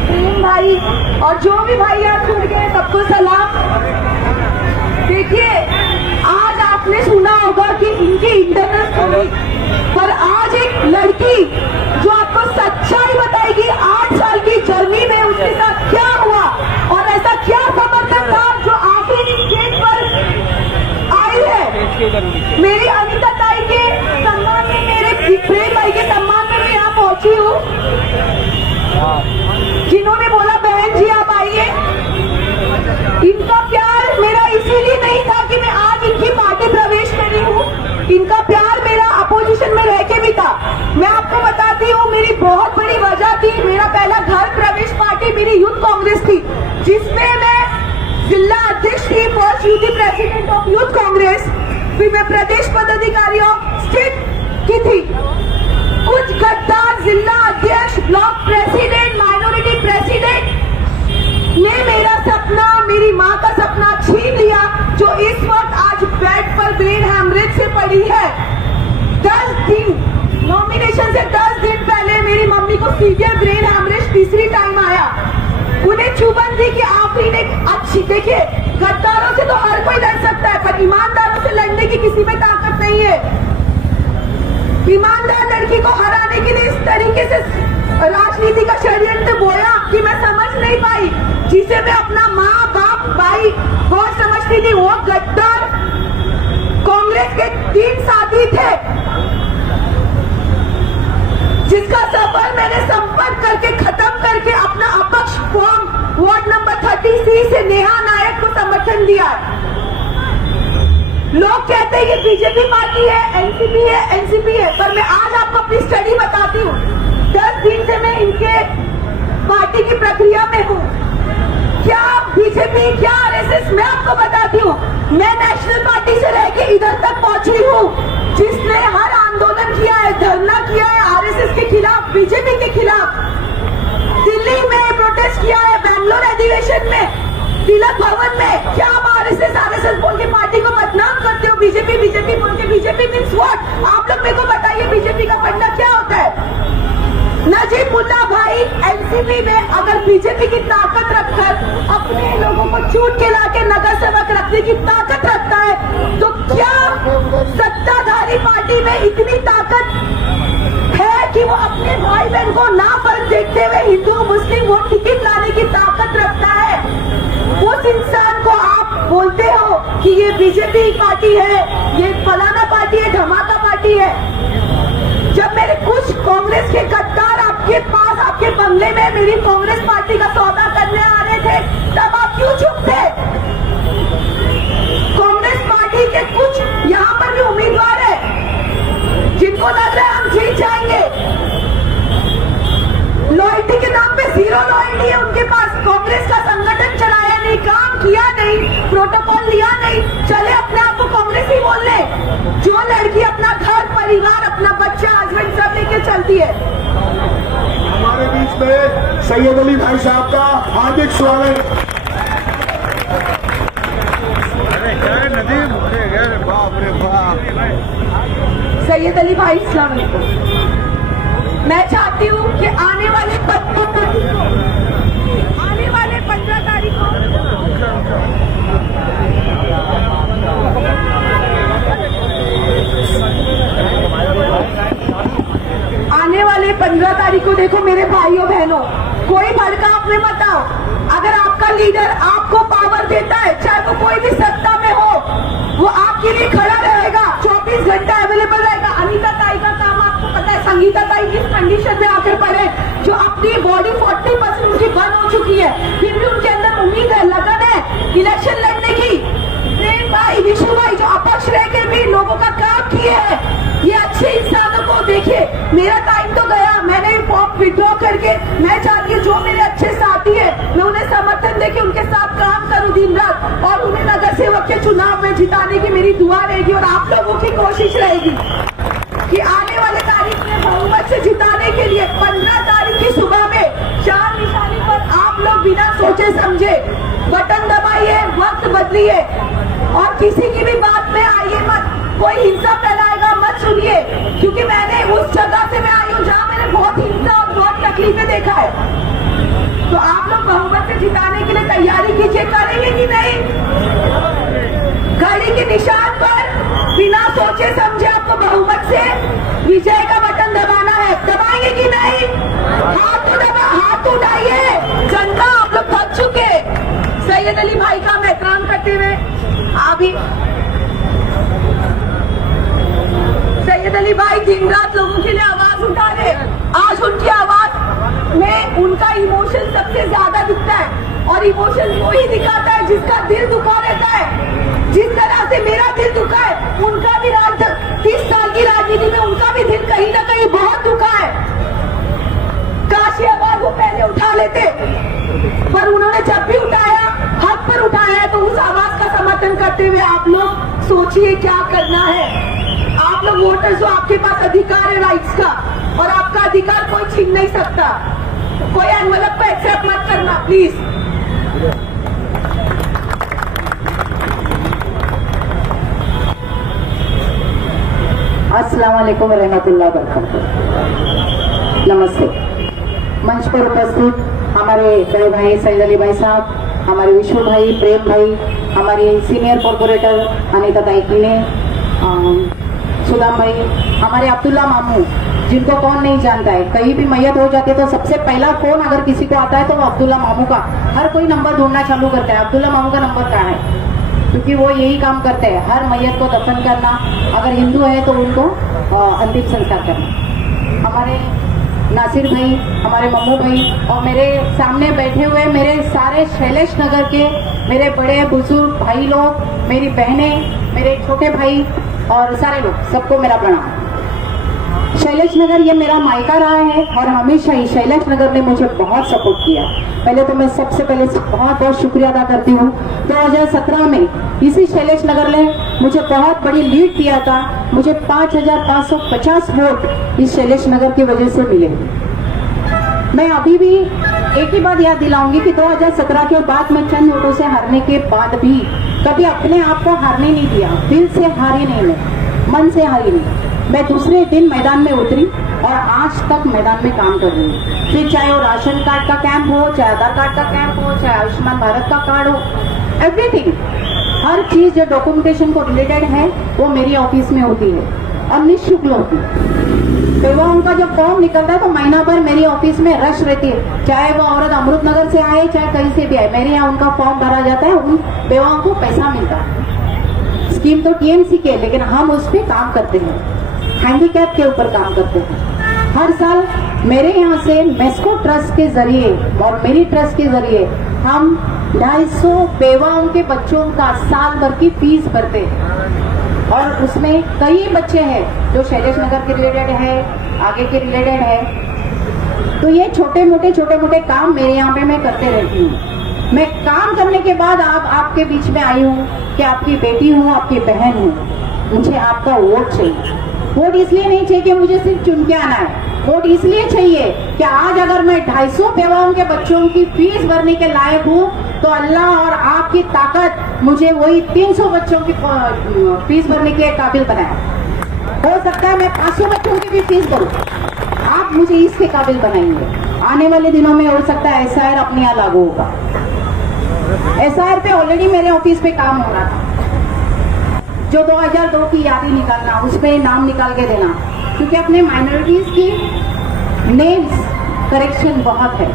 प्रेम भाई और जो भी भाई यहाँ छूट गए सबको सलाम। देखिए, आज आपने सुना होगा कि इनकी इंटरनल स्टोरी, पर आज एक लड़की जो आपको सच्चाई बताएगी 8 साल की जर्नी में उसके साथ क्या हुआ और ऐसा क्या समर्थन था जो आखिरी स्टेज पर आई है। मेरी अनीता ताई के सम्मान में, मेरे प्रेम भाई के सम्मान में मैं यहाँ पहुंची हूँ, जिन्होंने बोला बहन जी आप आइए। इनका प्यार मेरा इसीलिए नहीं था कि मैं आज इनकी पार्टी प्रवेश करी हूँ, इनका प्यार मेरा अपोजिशन में रह के भी था। मैं आपको बताती हूँ, मेरी बहुत बड़ी वजह थी, मेरा पहला घर प्रवेश पार्टी मेरी यूथ कांग्रेस थी, जिसमें मैं जिला अध्यक्ष थी, first youth president of youth Congress, फिर मैं प्रदेश पदाधिकारी ऑफ स्टेट की थी। कुछ गद्दार जिला अध्यक्ष, ब्लॉक प्रेसिडेंट, माइनॉरिटी प्रेसिडेंट ने मेरा सपना, मेरी माँ का सपना छीन लिया, जो इस वक्त आज बेड पर ब्रेन हैमरेज से पड़ी है। 10 दिन नॉमिनेशन से 10 दिन पहले मेरी मम्मी को सीवियर ब्रेन हैमरेज तीसरी टाइम आया। उन्हें चुभन थी कि आफरीन एक अच्छी, देखिए गद्दारों से तो हर कोई लड़ सकता है, पर ईमानदारों से लड़ने की किसी में ताकत नहीं है। ईमानदार लड़की को हराने के लिए इस तरीके से राजनीति का षड्यंत्र बोया कि मैं समझ नहीं पाई, जिसे मैं अपना माँ बाप भाई बहुत समझती थी। वो गद्दार कांग्रेस के 3 साथी थे, जिसका सफर मैंने संपर्क करके खत्म करके अपना अपक्ष फॉर्म वार्ड नंबर 30C से नेहा नायक को समर्थन दिया। लोग कहते हैं कि बीजेपी पार्टी है, एनसीपी है, पर मैं आज आपको अपनी स्टडी बताती हूँ। 10 दिन से मैं इनके पार्टी की प्रक्रिया में हूँ। क्या बीजेपी, क्या आरएसएस, मैं आपको बताती हूँ। मैं नेशनल पार्टी से रह के इधर तक पहुंची हूँ, जिसने हर आंदोलन किया है, धरना किया है आरएसएस के खिलाफ, बीजेपी के खिलाफ। दिल्ली में प्रोटेस्ट किया है, बेंगलोर अधिवेशन में, तिलक भवन में। क्या आप आरएसएस बोल के पार्टी को बदनाम करते हो? बीजेपी बोल के, बीजेपी मीन्स व्हाट? आप लोग मेरे को बताइए, बीजेपी का पढ़ना क्या होता है? नजीबुल्ला भाई एनसीपी में अगर बीजेपी की ताकत रखकर अपने लोगों को चूट के लाके नगर सेवक रखने की ताकत रखता है, तो क्या में इतनी ताकत है कि वो अपने भाई बहन को ना फर्क देखते हुए हिंदू मुस्लिम वोट टिकट लाने की ताकत रखता है। उस इंसान को आप बोलते हो कि ये बीजेपी पार्टी है, ये फलाना पार्टी है, धमाका पार्टी है। जब मेरे कुछ कांग्रेस के गद्दार आपके पास आपके बंगले में मेरी कांग्रेस पार्टी का सौदा करने आ रहे थे, तब आप क्यों चुप थे? कांग्रेस पार्टी के कुछ यहाँ पर भी उम्मीदवार है जिनको लग रहा है हम जीत जाएंगे। लॉयल्टी के नाम पे जीरो लॉयल्टी है उनके पास। कांग्रेस का संगठन चलाया नहीं, काम किया नहीं, प्रोटोकॉल लिया नहीं, चले अपने आप को कांग्रेस ही बोल ले। जो लड़की अपना घर परिवार अपना बच्चा हस्बैंड सब लेके चलती है। हमारे बीच में सैयद अली भाई साहब का हार्दिक स्वागत। सैयद अली भाई अस्सलाम वालेकुम। मैं चाहती हूँ कि आने वाले 15 तारीख को आने वाले 15 तारीख को देखो मेरे भाइयों बहनों, कोई भड़का आपने मत आओ। अगर आपका लीडर आपको पावर देता है, चाहे वो कोई भी सत्ता में हो, वो आपके लिए खड़ा रहेगा, 24 घंटा अवेलेबल रहेगा। अनीता ताई का काम आपको पता है, संगीता ताई किस कंडीशन में आकर पड़े, जो अपनी बॉडी 40% उनकी बंद हो चुकी है, फिर भी उनके अंदर उम्मीद है, लगन है इलेक्शन लड़ने की। प्रेम भाई, विशु भाई जो अपक्ष रह के भी लोगों का काम किए हैं, ये अच्छे इंसानों को देखिए। मेरा टाइम तो गया, मैंने फॉर्म विड्रॉ करके मैं चाहती हूँ जो मेरे अच्छे साथी है मैं उन्हें समर्थन देके उनके साथ काम करूँ दिन रात, और उन्हें नगर सेवक के चुनाव में जिताने की मेरी दुआ रहेगी और आप लोगों की कोशिश रहेगी कि आने वाले तारीख में बहुमत से जिताने के लिए 15 तारीख की सुबह में 4 निशानी पर आप लोग बिना सोचे समझे बटन दबाइए, वक्त बदलिए और किसी की भी बात में आइए मत। कोई हिंसा फैलाएगा मत सुनिए, क्योंकि मैंने उस जगह से मैं आई हूँ जहाँ मैंने बहुत हिंसा और बहुत तकलीफें देखा है। तो आप लोग बहुमत से जिताने के लिए तैयारी कीजिए, करेंगे कि नहीं? घड़ी के निशान पर बिना सोचे समझे आपको बहुमत से विजय का बटन दबाना है, दबाएंगे कि नहीं? हाथ उठाइए। जनता आप लोग थक चुके। सैयद अली भाई का हम एहतराम करते हुए अभी सैयद अली भाई दिन रात लोगों के लिए आवाज उठा रहे। आज उनकी आवाज में उनका इमोशन सबसे ज्यादा दिखता है, और इमोशन वो ही दिखाता है जिसका दिल दुखा रहता है। जिस तरह से मेरा दिल दुखा है, उनका भी 30 साल की राजनीति में उनका भी दिल कहीं ना कहीं बहुत दुखा है। काश ये आवाज वो पहले उठा लेते, पर उन्होंने जब भी उठाया, हक पर उठाया है, तो उस आवाज का समर्थन करते हुए आप लोग सोचिए क्या करना है। आप लोग वोटर्स हो, आपके पास अधिकार है राइट्स का, और आपका अधिकार कोई छीन नहीं सकता। कोई एनवलप को एक्सेप्ट मत करना प्लीज। अस्सलाम वालेकुम रहमतुल्लाह बरकातहू। नमस्ते। मंच पर उपस्थित हमारे बड़े भाई सैयद अली भाई साहब, हमारे विशु भाई, प्रेम भाई, हमारी सीनियर कॉर्पोरेटर अनीता ताई ने, सुदाम भाई, हमारे अब्दुल्ला मामू, जिनको कौन नहीं जानता है। कहीं भी मैयत हो जाती है तो सबसे पहला फोन अगर किसी को आता है तो वो अब्दुल्ला मामू का, हर कोई नंबर ढूंढना चालू करता है, अब्दुल्ला मामू का नंबर कहाँ है, क्योंकि वो यही काम करते हैं, हर मैयत को दफन करना, अगर हिंदू है तो उनको अंतिम संस्कार करना। हमारे नासिर भाई, हमारे मम्मू भाई, और मेरे सामने बैठे हुए मेरे सारे शैलेश नगर के मेरे बड़े बुजुर्ग भाई लोग, मेरी बहनें, मेरे छोटे भाई और सारे लोग, सबको मेरा प्रणाम। शैलेश नगर ये मेरा मायका रहा है और हमेशा ही शैलेश नगर ने मुझे बहुत सपोर्ट किया। पहले तो मैं सबसे पहले बहुत बहुत शुक्रिया अदा करती हूँ। 2017 में इसी शैलेश नगर ने मुझे बहुत बड़ी लीड दिया था, मुझे 5550 वोट इस शैलेश नगर की वजह से मिले। मैं अभी भी एक ही बात याद दिलाऊंगी कि 2017 के बाद मैं चंद वोटों से हारने के बाद भी कभी अपने आप को हारने नहीं दिया, दिल से हारी नहीं, मैं मन से हारी नहीं। मैं दूसरे दिन मैदान में उतरी और आज तक मैदान में काम कर रही हूँ। फिर चाहे वो राशन कार्ड का कैंप हो, चाहे आधार कार्ड का कैंप हो, चाहे आयुष्मान भारत का कार्ड हो, एवरीथिंग, हर चीज जो डॉक्यूमेंटेशन को रिलेटेड है वो मेरी ऑफिस में होती है। और निःशुल्क होती है। बेवाओं का जब फॉर्म निकलता है तो महीना भर मेरी ऑफिस में रश रहती है, चाहे वो औरत अमृतनगर से आए चाहे कहीं से भी आए, मेरे यहाँ उनका फॉर्म भरा जाता है, उन बेवाओं को पैसा मिलता है। स्कीम तो टीएमसी की है, लेकिन हम उस पर काम करते हैं, हैंडीकैप के ऊपर काम करते हैं। हर साल मेरे यहाँ से मेस्को ट्रस्ट के जरिए और मेरी ट्रस्ट के जरिए हम 250 बेवाओं के बच्चों का साल भर की फीस भरते हैं, और उसमें कई बच्चे हैं जो शैलेश नगर के रिलेटेड है, आगे के रिलेटेड है। तो ये छोटे मोटे काम मेरे यहाँ पे मैं करते रहती हूँ। मैं काम करने के बाद आपके बीच में आई हूँ कि आपकी बेटी हूँ, आपकी बहन हूँ, मुझे आपका वोट चाहिए। वोट इसलिए नहीं चाहिए कि मुझे सिर्फ चुन के आना है, वोट इसलिए चाहिए कि आज अगर मैं 250 बेवाओं के बच्चों की फीस भरने के लायक हूँ तो अल्लाह और आपकी ताकत मुझे वही 300 बच्चों की फीस भरने के काबिल बनाया। हो सकता है मैं 500 बच्चों की भी फीस भरूं, आप मुझे इसके काबिल बनाएंगे। आने वाले दिनों में हो सकता है SIR अपने यहाँ लागू होगा। SIR पे ऑलरेडी मेरे ऑफिस पे काम हो रहा था, जो 2002 की यादी निकालना, उस पे नाम निकाल के देना, क्योंकि अपने माइनॉरिटीज की नेम्स करेक्शन बहुत है,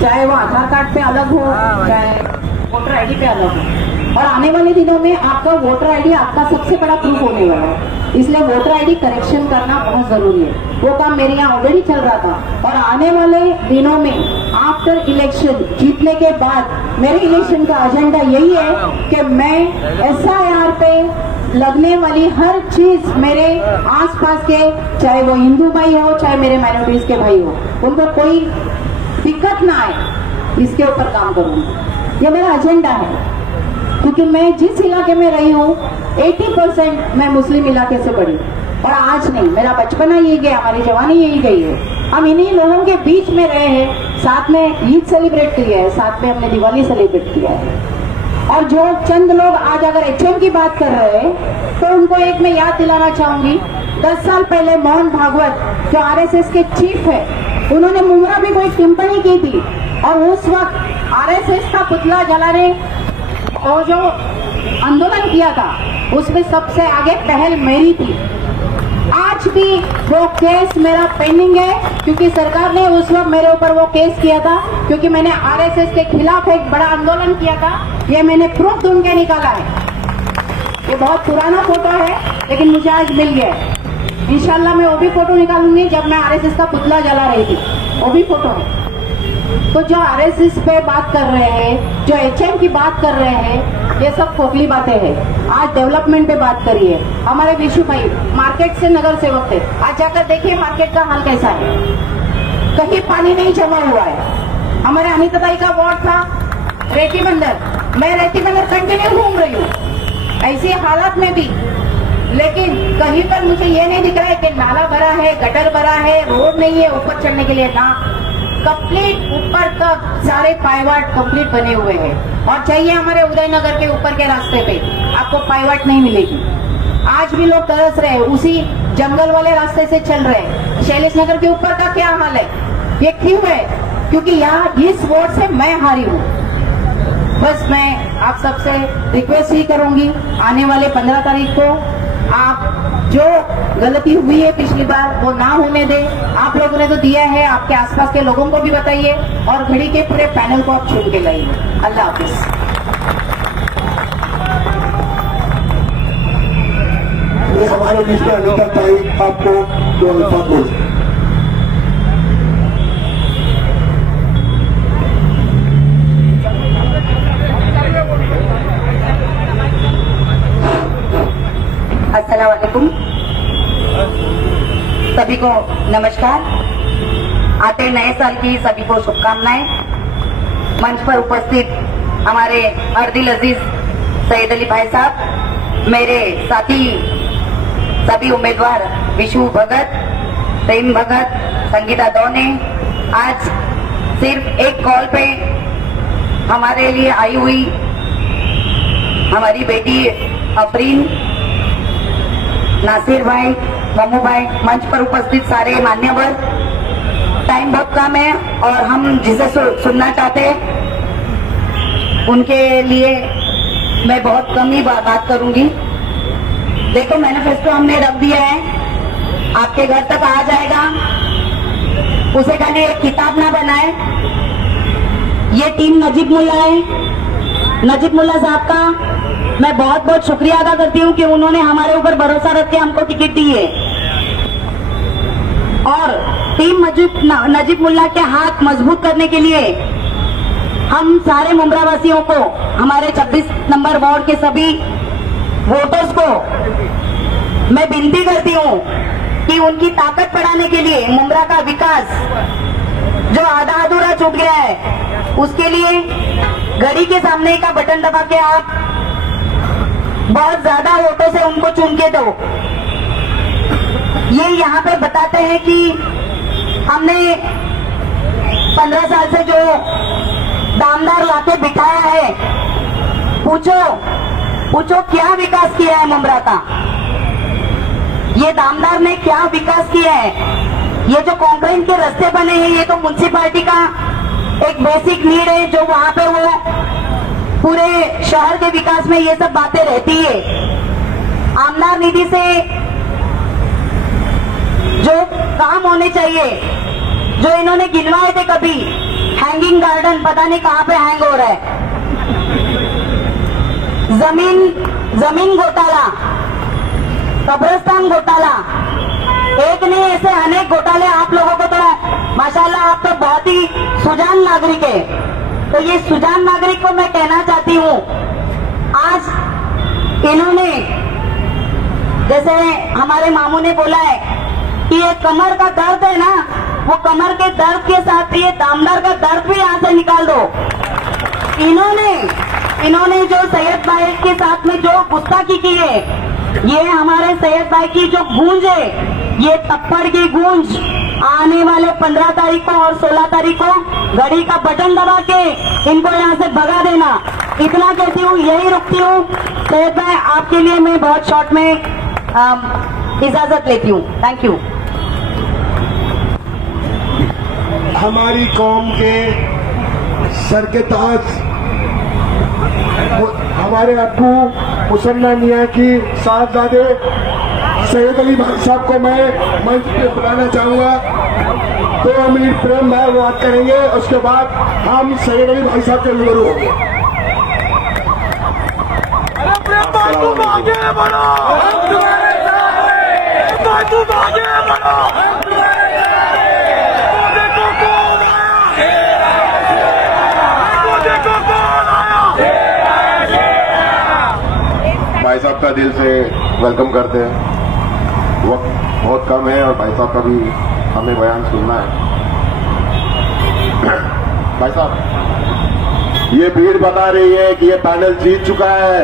चाहे वो आधार कार्ड पे अलग हो चाहे वोटर आईडी पे अलग हो। और आने वाले दिनों में आपका वोटर आईडी आपका सबसे बड़ा प्रूफ होने वाला है, इसलिए वोटर आईडी करेक्शन करना बहुत जरूरी है। वो काम मेरे यहाँ ऑलरेडी चल रहा था, और आने वाले दिनों में आफ्टर इलेक्शन जीतने के बाद मेरे इलेक्शन का एजेंडा यही है कि मैं SIR पे लगने वाली हर चीज मेरे आसपास के, चाहे वो हिंदू भाई हो चाहे मेरे माइनॉरिटीज के भाई हो, उनको कोई दिक्कत ना आए, इसके ऊपर काम करूंगी। ये मेरा एजेंडा है, क्योंकि मैं जिस इलाके में रही हूँ 80% मैं मुस्लिम इलाके से पढ़ी, और आज नहीं, मेरा बचपना यही गया, हमारी जवानी यही गई है। हम इन्हीं लोगों के बीच में रहे हैं, साथ में ईद सेलिब्रेट किया है, साथ में हमने दिवाली सेलिब्रेट किया है। और जो चंद लोग आज अगर HM की बात कर रहे हैं तो उनको एक मैं याद दिलाना चाहूंगी, 10 साल पहले मोहन भागवत जो RSS के चीफ है, उन्होंने मुमरा में कोई टिप्पणी की थी, और उस वक्त RSS का पुतला जलाने और जो आंदोलन किया था उसमें सबसे आगे पहल मेरी थी। आज भी वो केस मेरा पेंडिंग है, क्योंकि सरकार ने उस वक्त मेरे ऊपर वो केस किया था, क्योंकि मैंने RSS के खिलाफ एक बड़ा आंदोलन किया था। ये मैंने प्रूफ ढूंढ के निकाला है, ये बहुत पुराना फोटो है लेकिन मुझे आज मिल गया है। इंशाल्लाह मैं वो भी फोटो निकालूंगी जब मैं RSS का पुतला जला रही थी, वो भी फोटो है। तो जो RSS पे बात कर रहे हैं, जो HM की बात कर रहे हैं, ये सब खोखली बातें हैं। आज डेवलपमेंट पे बात करिए। हमारे विशु भाई मार्केट से नगर सेवक थे, आज जाकर देखिए मार्केट का हाल कैसा है, कहीं पानी नहीं जमा हुआ है। हमारे अनिताई का वार्ड था रेती बंदर, मैं रेती बंदर कंटिन्यू घूम रही हूँ ऐसी हालत में भी, लेकिन कहीं पर मुझे ये नहीं दिख रहा है कि नाला भरा है, गटर भरा है, रोड नहीं है ऊपर चढ़ने के लिए ना, कंप्लीट ऊपर तक सारे पाइवाट कंप्लीट बने हुए हैं। और चाहिए हमारे उदयनगर के ऊपर के रास्ते पे आपको पाइवाट नहीं मिलेगी। आज भी लोग तरस रहे हैं, उसी जंगल वाले रास्ते से चल रहे हैं। शैलेश नगर के ऊपर का क्या हाल है, ये क्यों है? क्योंकि यहाँ इस वोट से मैं हारी हूँ। बस मैं आप सबसे रिक्वेस्ट ही करूंगी, आने वाले 15 तारीख को आप जो गलती हुई है पिछली बार वो ना होने दें। आप लोगों ने तो दिया है, आपके आसपास के लोगों को भी बताइए, और घड़ी के पूरे पैनल को आप चुन के लाइए। अल्लाह हाफिज। हमारे बीच में अनिता ताई आपको दो अल्फाज बोल। अस्सलाम वालेकुम, सभी को नमस्कार। आते नए साल की सभी को शुभकामनाएं। मंच पर उपस्थित हमारे अर्दिल अजीज सैयद अली भाई साहब, मेरे साथी सभी उम्मीदवार विशु भगत, प्रेम भगत, संगीता दौने, आज सिर्फ एक कॉल पे हमारे लिए आई हुई हमारी बेटी अफरीन, नासिर भाई, मम्मू भाई, मंच पर उपस्थित सारे मान्यवर। टाइम बहुत कम है और हम जिसे सुनना चाहते हैं उनके लिए मैं बहुत कम ही बात करूंगी। देखो मैनिफेस्टो हमने रख दिया है, आपके घर तक आ जाएगा। उसे खाली एक किताब ना बनाए। ये टीम नजीब मुल्ला है, नजीब मुल्ला साहब का मैं बहुत बहुत शुक्रिया अदा करती हूँ कि उन्होंने हमारे ऊपर भरोसा रख के हमको टिकट दी है। और टीम नजीब मुल्ला के हाथ मजबूत करने के लिए हम सारे मुंब्रा वासियों को, हमारे 26 नंबर वार्ड के सभी वोटर्स को मैं विनती करती हूँ कि उनकी ताकत बढ़ाने के लिए मुंब्रा का विकास जो आधा अधूरा छूट गया है, उसके लिए घड़ी के सामने का बटन दबा के आप बहुत ज्यादा वोटों से उनको चुन के दो। ये यहाँ पे बताते हैं कि हमने 15 साल से जो दामदार लाके बिठाया है, पूछो क्या विकास किया है मुंब्रा का। ये दामदार ने क्या विकास किया है। ये जो कंक्रीट के रास्ते बने हैं, ये तो म्युनिसिपालिटी का एक बेसिक नीड है, जो वहां पे वो पूरे शहर के विकास में ये सब बातें रहती है। आमदार निधि से जो काम होने चाहिए, जो इन्होंने गिनवाए थे, कभी हैंगिंग गार्डन पता नहीं कहां पे हैंग हो रहा है, जमीन घोटाला, कब्रिस्तान घोटाला, एक नहीं ऐसे अनेक घोटाले। आप लोगों को तो माशाल्लाह आप तो बहुत ही सुजान नागरिक है। तो ये सुजान नागरिक को मैं कहना चाहती हूँ, आज इन्होंने, जैसे हमारे मामू ने बोला है कि ये कमर का दर्द है ना, वो कमर के दर्द के साथ ये दामदार का दर्द भी यहाँ से निकाल दो। इन्होंने जो सैयद भाई के साथ में जो गुस्ताखी की है, ये हमारे सैयद भाई की जो गूंज है, ये तप्पड़ की गूंज आने वाले 15 तारीख को और 16 तारीख को घड़ी का बटन दबा के इनको यहाँ से भगा देना। इतना कहती हूँ, यही रुकती हूँ। सैयद भाई आपके लिए मैं बहुत शॉर्ट में इजाजत लेती हूँ। Thank you. हमारी कौम के सर के ताज हमारे अब्बू मुसन्ना मियाँ की साहबजादे सैयद अली भाई साहब को मैं मंच पे बुलाना चाहूंगा। 2 मिनट प्रेम भाई बात करेंगे, उसके बाद हम सैयद अली भाई साहब के रूबरू होंगे। भाई साहब का दिल से वेलकम करते हैं। वक्त बहुत कम है और भाई साहब का भी हमें बयान सुनना है। भाई साहब, ये भीड़ बता रही है कि ये पैनल जीत चुका है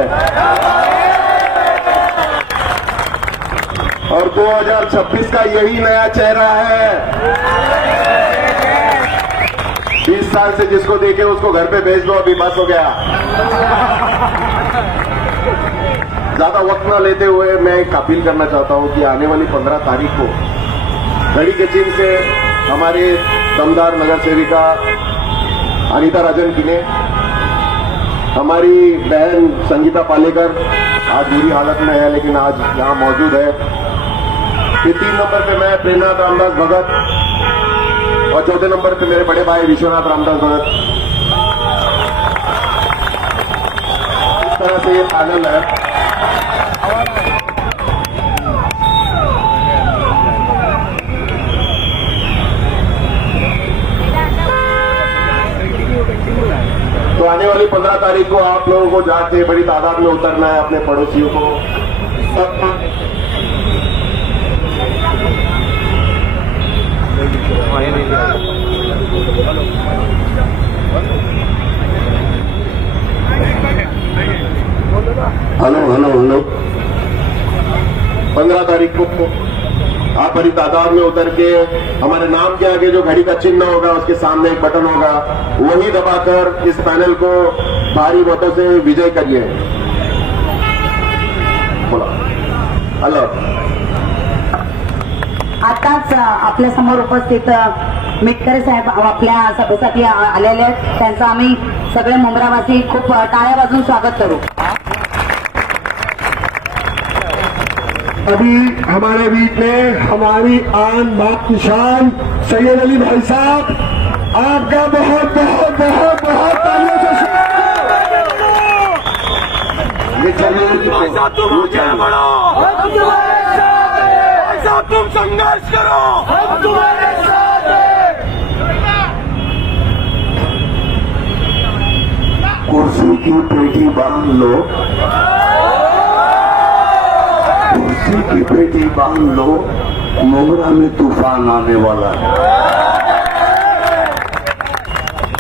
और 2026 का यही नया चेहरा है। 20 साल से जिसको देखे उसको घर पे भेज दो, अभी बस हो गया। ज्यादा वक्त न लेते हुए मैं एक अपील करना चाहता हूं कि आने वाली 15 तारीख को घड़ी के चिन्ह से हमारे दमदार नगर सेविका अनीता राजन किने, हमारी बहन संगीता पालेकर आज बुरी हालत में है लेकिन आज यहां मौजूद है। फिर 3 नंबर पे मैं प्रेमनाथ रामदास भगत और 4थे नंबर पे मेरे बड़े भाई विश्वनाथ रामदास भगत। इस तरह से ये पैनल है। तो आने वाली 15 तारीख को आप लोगों को जाके बड़ी तादाद में उतरना है, अपने पड़ोसियों को हेलो 15 तारीख को आप बड़ी तादाद में उतर के हमारे नाम के आगे जो घड़ी का चिन्ह होगा उसके सामने एक बटन होगा, वही दबाकर इस पैनल को भारी मतों से विजय करिए। बोला हेलो। आताच आपल्या समोर उपस्थित मिटकरे साहेब आपल्या सभेसाठी आलेले आहेत, त्यांचं आम्ही सगळे मुंब्रावासी खूप टाळ्या वाजवून स्वागत करू। अभी हमारे बीच में हमारी आन बान शान सैयद अली भाई साहब, आपका बहुत बहुत बहुत बहुत तालियों से ऐसा तुम आगे बढ़ो, ऐसा तुम संघर्ष करो, हम तुम्हारे साथ हैं। कुर्सी की पेटी बांध लो, कुर्सी की पेटी बांध लो, मोगरा में तूफान आने वाला है।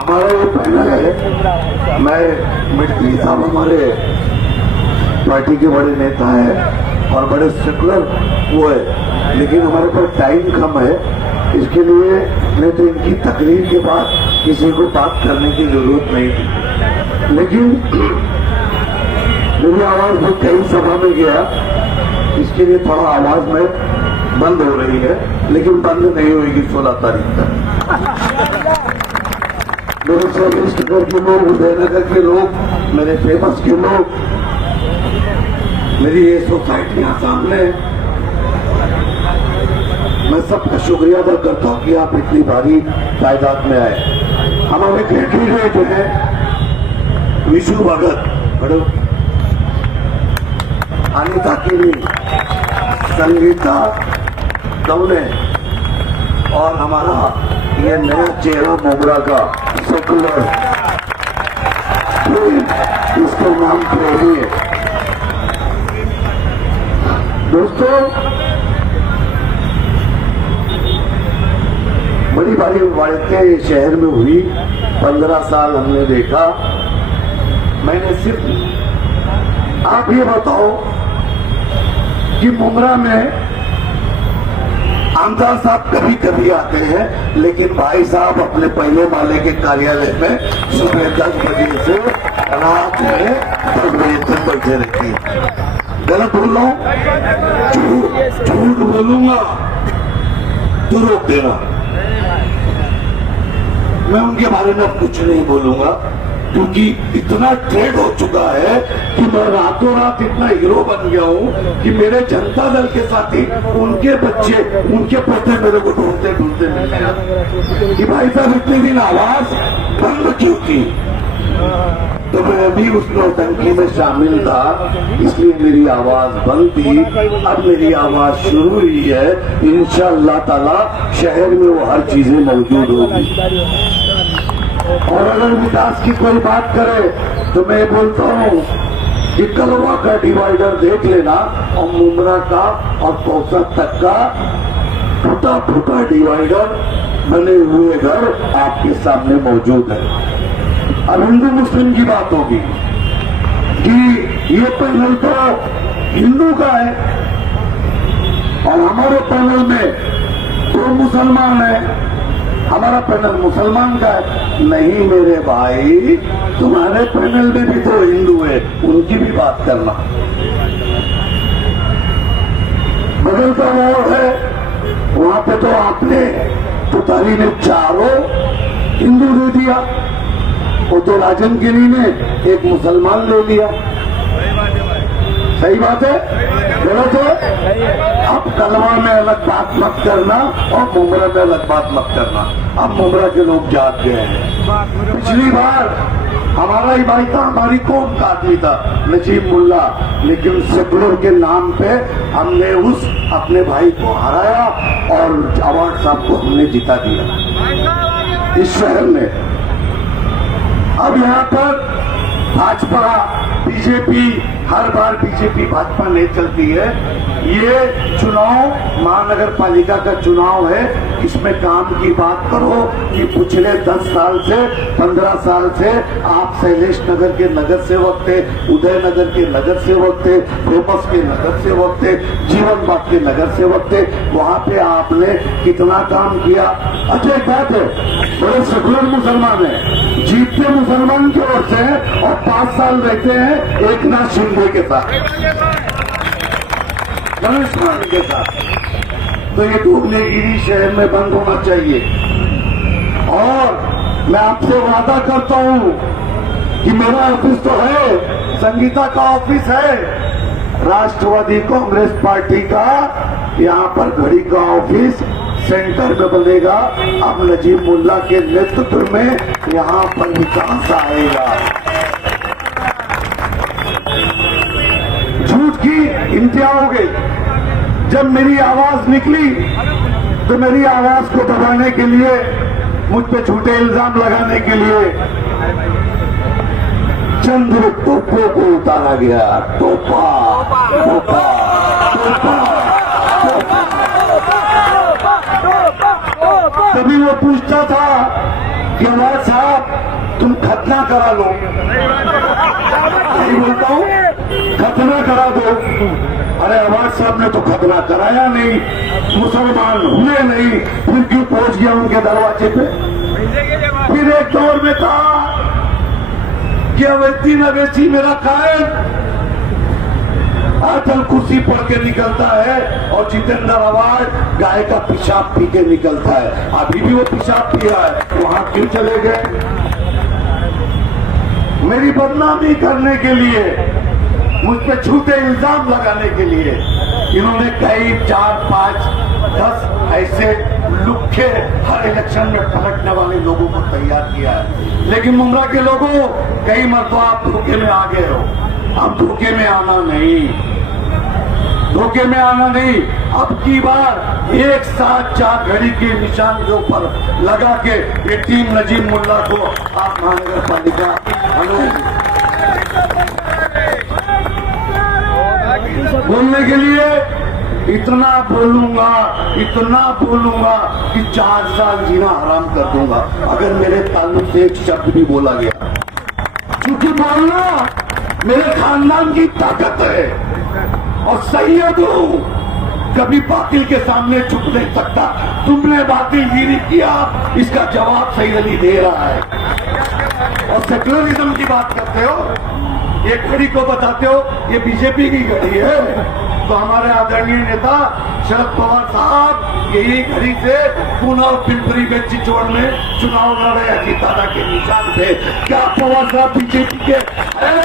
हमारा ये पैनल है, मैं मिर्ची साहब हमारे पार्टी के बड़े नेता हैं और बड़े सेकुलर वो है, लेकिन हमारे पास टाइम कम है, इसके लिए नहीं तो इनकी तकरीर के बाद किसी को बात करने की जरूरत नहीं थी। लेकिन मेरी आवाज जो कई सभा में गया, इसके लिए थोड़ा आवाज में बंद हो रही है, लेकिन बंद नहीं होगी 16 तारीख तक। मेरे शैलेश नगर के लोग, उदयनगर के लोग, मेरे फेमस के लोग, मेरी ये सोसाइटियां सामने, मैं सबका शुक्रिया अदा करता हूं कि आप इतनी भारी तादाद में आए। हमारे कैंडिडेट हैं विशु भगत, बड़ो अनिता किनी, संगीता दौने और हमारा ये नया चेहरा मोगरा का सेकुलर, इसका नाम प्रेमी है। दोस्तों, बड़ी भारी बातें शहर में हुई, 15 साल हमने देखा। मैंने सिर्फ, आप ये बताओ कि मुमरा में आमदार साहब कभी कभी आते हैं, लेकिन भाई साहब अपने पहले माले के कार्यालय में सुबह 10 बजे से रात में 10 बजे तक बैठे रहती है। गलत बोल रहा हूं? झूठ बोलूंगा तो रोक देना। मैं उनके बारे में अब कुछ नहीं बोलूंगा, क्योंकि इतना ट्रेड हो चुका है कि मैं रातों रात इतना हीरो बन गया हूं कि मेरे जनता दल के साथी, उनके बच्चे, उनके पोते मेरे को ढूंढते ढूंढते मिलने आते कि भाई साहब इतने दिन आवाज बंद क्यों की। तो मैं भी उस नौटंकी में शामिल था, इसलिए मेरी आवाज बंद थी। अब मेरी आवाज शुरू हुई है, इंशाअल्लाह ताला शहर में वो हर चीजें मौजूद होगी। और अगर विकास की कोई बात करे तो मैं बोलता हूँ कि कलवा का डिवाइडर देख लेना, और मुमरा का और कौसा तक का टूटा फूटा डिवाइडर, बने हुए घर आपके सामने मौजूद है। अब हिंदू मुस्लिम की बात होगी कि ये पैनल तो हिंदू का है और हमारे पैनल में तो मुसलमान है, हमारा पैनल मुसलमान का है। नहीं मेरे भाई, तुम्हारे पैनल में भी तो हिंदू है, उनकी भी बात करना। बदलता वार्ड है, वहां पे तो आपने पुतारी ने चारों हिंदू दे दिया, वो तो राजन गिरी ने एक मुसलमान ले लिया। सही बात है, गलत है? अब कलवा में अलग बात मत करना और मुमरा में अलग बात मत करना। अब मुमरा के लोग जाग गए हैं। पिछली बार हमारा ही भाई था, हमारी कौम का आदमी था, नजीब मुल्ला, लेकिन सेकुलर के नाम पे हमने उस अपने भाई को हराया और अवार्ड साहब को हमने जिता दिया इस शहर में। अब यहाँ पर भाजपा बीजेपी, हर बार बीजेपी भाजपा नहीं चलती है। ये चुनाव महानगर पालिका का चुनाव है, इसमें काम की बात करो कि पिछले 10 साल से 15 साल से आप शैलेश नगर के नगर सेवक थे, उदयनगर के नगर सेवक थे, फेमस के नगर सेवक थे, जीवन बाग के नगर सेवक थे। वहां पे आपने कितना काम किया। अच्छा एक बात है, बड़े सेकुलर मुसलमान है, जीतते मुसलमान की ओर से और 5 साल रहते हैं एक नाथ शिंदे के साथ, गणेश मान के साथ। तो ये डूबनेगिरी शहर में बंद होना चाहिए। और मैं आपसे वादा करता हूं कि मेरा ऑफिस तो है, संगीता का ऑफिस है, राष्ट्रवादी कांग्रेस पार्टी का यहाँ पर घड़ी का ऑफिस सेंटर में बनेगा। अब नजीब मुल्ला के नेतृत्व में यहाँ पर विकास आएगा। झूठ की इंतहा हो गई। जब मेरी आवाज निकली तो मेरी आवाज को दबाने के लिए, मुझ पे झूठे इल्जाम लगाने के लिए चंद तोपों को उतारा गया। तोपा तोपा तोपा। तभी वो पूछता था कि हमारे साहब तुम खतना करा लो। नहीं बोलता हूँ खतना करा दो। अरे अवाज साहब ने तो खतना कराया नहीं, मुसलमान हुए नहीं, फिर क्यों पहुंच गया उनके दरवाजे पे? फिर एक दौर में कहा कि अवैती नवेसी मेरा कायम आजकल कुर्सी पढ़ के निकलता है और जितेंद्र आवाज गाय का पेशाब पी के निकलता है। अभी भी वो पेशाब पी रहा है, वहां क्यों चले गए? मेरी बदनामी करने के लिए, मुझ पे झूठे इल्जाम लगाने के लिए इन्होंने कई 4, 5, 10 ऐसे लुक्खे हर इलेक्शन में पलटने वाले लोगों को तैयार किया है। लेकिन मुमरा के लोगों, कई मरतबा आप धोखे में आ गए हो। अब धोखे में आना नहीं, धोखे में आना नहीं। अब की बार एक साथ 4 घड़ी के निशान के ऊपर लगा के ये टीम नजीब मुल्ला को आप महानगर पालिका बोलने के लिए इतना बोलूंगा कि 4 साल जीना हराम कर दूंगा अगर मेरे ताल्लुक से एक शब्द भी बोला गया। क्योंकि बोलना मेरे खानदान की ताकत है और सैयद हूं, कभी बातिल के सामने झुक नहीं सकता। तुमने बातिल गिरी किया, इसका जवाब सईद अली दे रहा है। और सेक्युलरिज्म की बात करते हो, ये घड़ी को बताते हो ये बीजेपी की घड़ी है, तो हमारे आदरणीय नेता शरद पवार साहब यही घड़ी से पूना और पिंपरी में चिचोड़ में चुनाव लड़े अजीत दादा के निशान पे। क्या पवार साहब बीजेपी के है?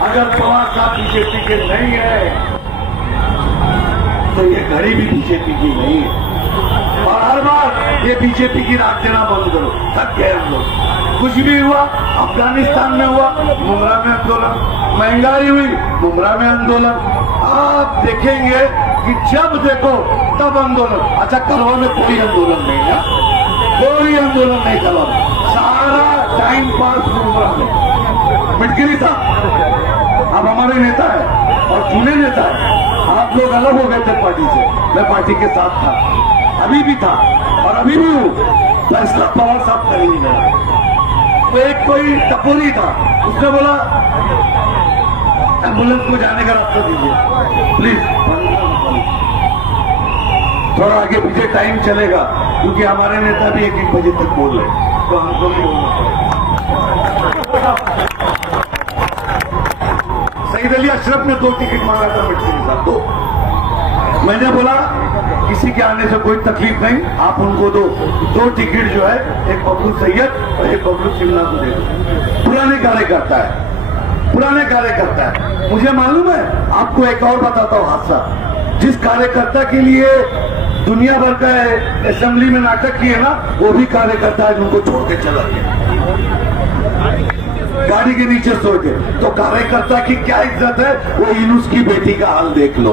अगर पवार साहब बीजेपी के नहीं है तो ये घड़ी भी बीजेपी की नहीं है। और हर बार ये बीजेपी की राख देना बंद करो, थक गए हम लोग। कुछ भी हुआ, अफगानिस्तान में हुआ, मुमरा में आंदोलन, महंगाई हुई, मुमरा में आंदोलन। आप देखेंगे कि जब देखो तब आंदोलन। अच्छा, करवा में कोई आंदोलन नहीं है, कोई आंदोलन नहीं करवा में, सारा टाइम पास मुमरा में। मिटगिरी था, अब हमारे नेता है और चुने नेता है। आप लोग अलग हो गए थे पार्टी से, मैं पार्टी के साथ था, अभी भी था और अभी भी हूँ। फैसला पवार साहब करेंगे मेरा। तो एक कोई टपोरी था, उसने बोला एम्बुलेंस को जाने का रास्ता दीजिए प्लीज। थोड़ा आगे पीछे टाइम चलेगा क्योंकि हमारे नेता भी 1-1 बजे तक बोल रहे, तो हमको नहीं बोलना। सईद अली अशरफ ने 2 टिकट मांगा था मिटगिरी साहब, 2। मैंने बोला किसी के आने से कोई तकलीफ नहीं, आप उनको दो 2 टिकट जो है, एक बबलू सैयद और एक बबलू शिमला को दे दो। पुराने कार्यकर्ता है, पुराने कार्यकर्ता है। मुझे मालूम है, आपको एक और बताता हूँ हादसा। जिस कार्यकर्ता के लिए दुनिया भर का असेंबली में नाटक किए ना, वो भी कार्यकर्ता है जिनको छोड़ के चला गया, गाड़ी के नीचे सो गए। तो कार्यकर्ता की क्या इज्जत है? वो यूनुस की बेटी का हाल देख लो,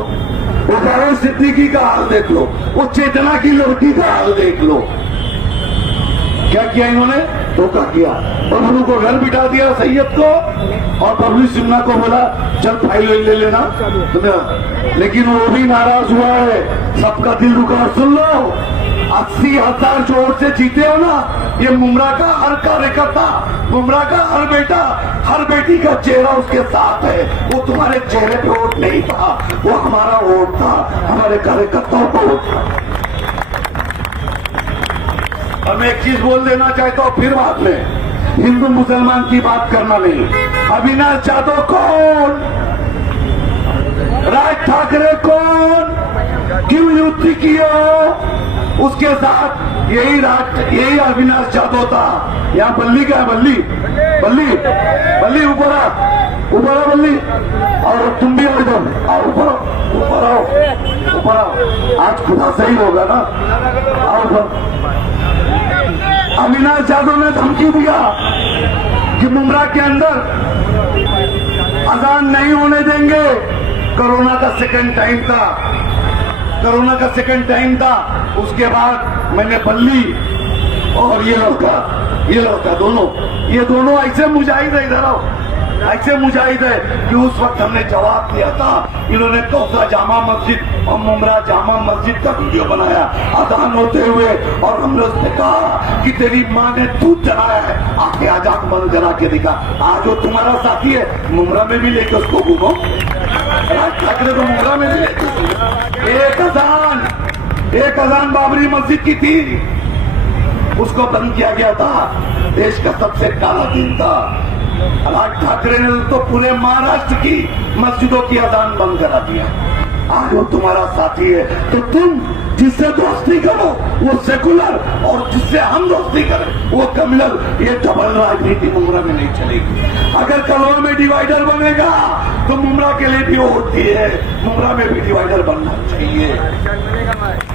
वो फारूक सिद्दीकी का हाल देख लो, वो चेतना की लड़की का हाल देख लो। क्या किया इन्होंने? धोखा किया। बबलू को घर बिठा दिया सैयद को, और बबलू सिन्हा को बोला चल फाइल ले लेना तुम्हें। लेकिन वो भी नाराज हुआ है। सबका दिल रुका। सुन लो, 80,000 जोर से जीते हो ना, ये मुमरा का हर कार्यकर्ता, मुमरा का हर बेटा, हर बेटी का चेहरा उसके साथ है। वो तुम्हारे चेहरे पे वोट नहीं था, वो हमारा वोट था, हमारे कार्यकर्ताओं का वोट था। और मैं एक चीज बोल देना चाहता हूं फिर बाद में, हिंदू मुसलमान की बात करना नहीं। अविनाश यादव कौन, राज ठाकरे कौन, क्यों युद्ध किया उसके साथ? यही अविनाश यादव था। यहाँ बल्ली क्या है? बल्ली ऊपर ऊपर आओ बल्ली, और तुम भी आओ इधर, आओ ऊपर आओ, ऊपर आओ, ऊपर आओ। आज खुदा सही होगा ना, आओ ऊपर। अविनाश यादव ने धमकी दिया कि मुमरा के अंदर अजान नहीं होने देंगे। कोरोना का सेकंड टाइम था, कोरोना का सेकंड टाइम था। उसके बाद मैंने बल्ली और ये लड़का ये दोनों ऐसे मुजाहिद है, इधर आओ, ऐसे मुजाहिद है कि उस वक्त हमने जवाब दिया था। इन्होंने कौसा जामा मस्जिद और मुमरा जामा मस्जिद का वीडियो बनाया अजान होते हुए, और हमने उसने कहा कि तेरी माँ ने दूध चढ़ाया है, आके अजान बंद करा के दिखा। आज वो तुम्हारा साथी है, मुमरा में भी लेके उसको घूमो। राज ठाकरे को मुमरा में भी लेके एक अजान बाबरी मस्जिद की थी, उसको बंद किया गया था। देश का सबसे काला दिन था। राज ठाकरे ने तो पूरे महाराष्ट्र की मस्जिदों की अजान बंद करा दिया। आज वो तुम्हारा साथी है, तो तुम जिससे दोस्ती करो वो सेकुलर, और जिससे हम दोस्ती करें वो कम्युनल। ये डबल राजनीति मुमरा में नहीं चलेगी। अगर कलोल में डिवाइडर बनेगा तो मुमरा के लिए भी वो होती है, मुमरा में भी डिवाइडर बनना चाहिए।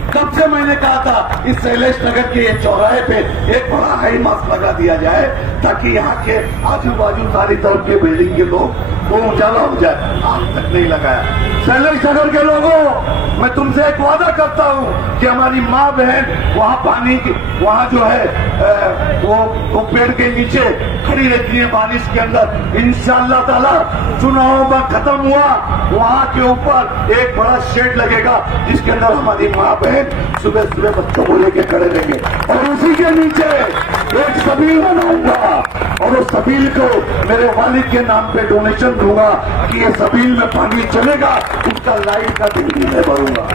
तब से मैंने कहा था इस शैलेश नगर के चौराहे पे एक बड़ा हाई मास्क लगा दिया जाए, ताकि यहाँ के आजू बाजू सारी तरफ के बिल्डिंग के लोग वो उजाला हो जाए। आज तक नहीं लगाया। शैलेश नगर के लोगों, मैं तुमसे एक वादा करता हूँ कि हमारी माँ बहन वहाँ पानी वहाँ जो है वो पेड़ के नीचे खड़ी रहती है बारिश के अंदर। इंशाअल्लाह ताला चुनाव में खत्म हुआ, वहाँ के ऊपर एक बड़ा शेड लगेगा जिसके अंदर हमारी माँ बहन सुबह सुबह बच्चों को लेके खड़े रहेंगे, और उसी के नीचे एक सबील बनाऊंगा, और उस सबील को मेरे वालिद के नाम पे डोनेशन दूंगा कि ये सबील में पानी चलेगा, उसका लाइट का बिल भी मैं भरूंगा।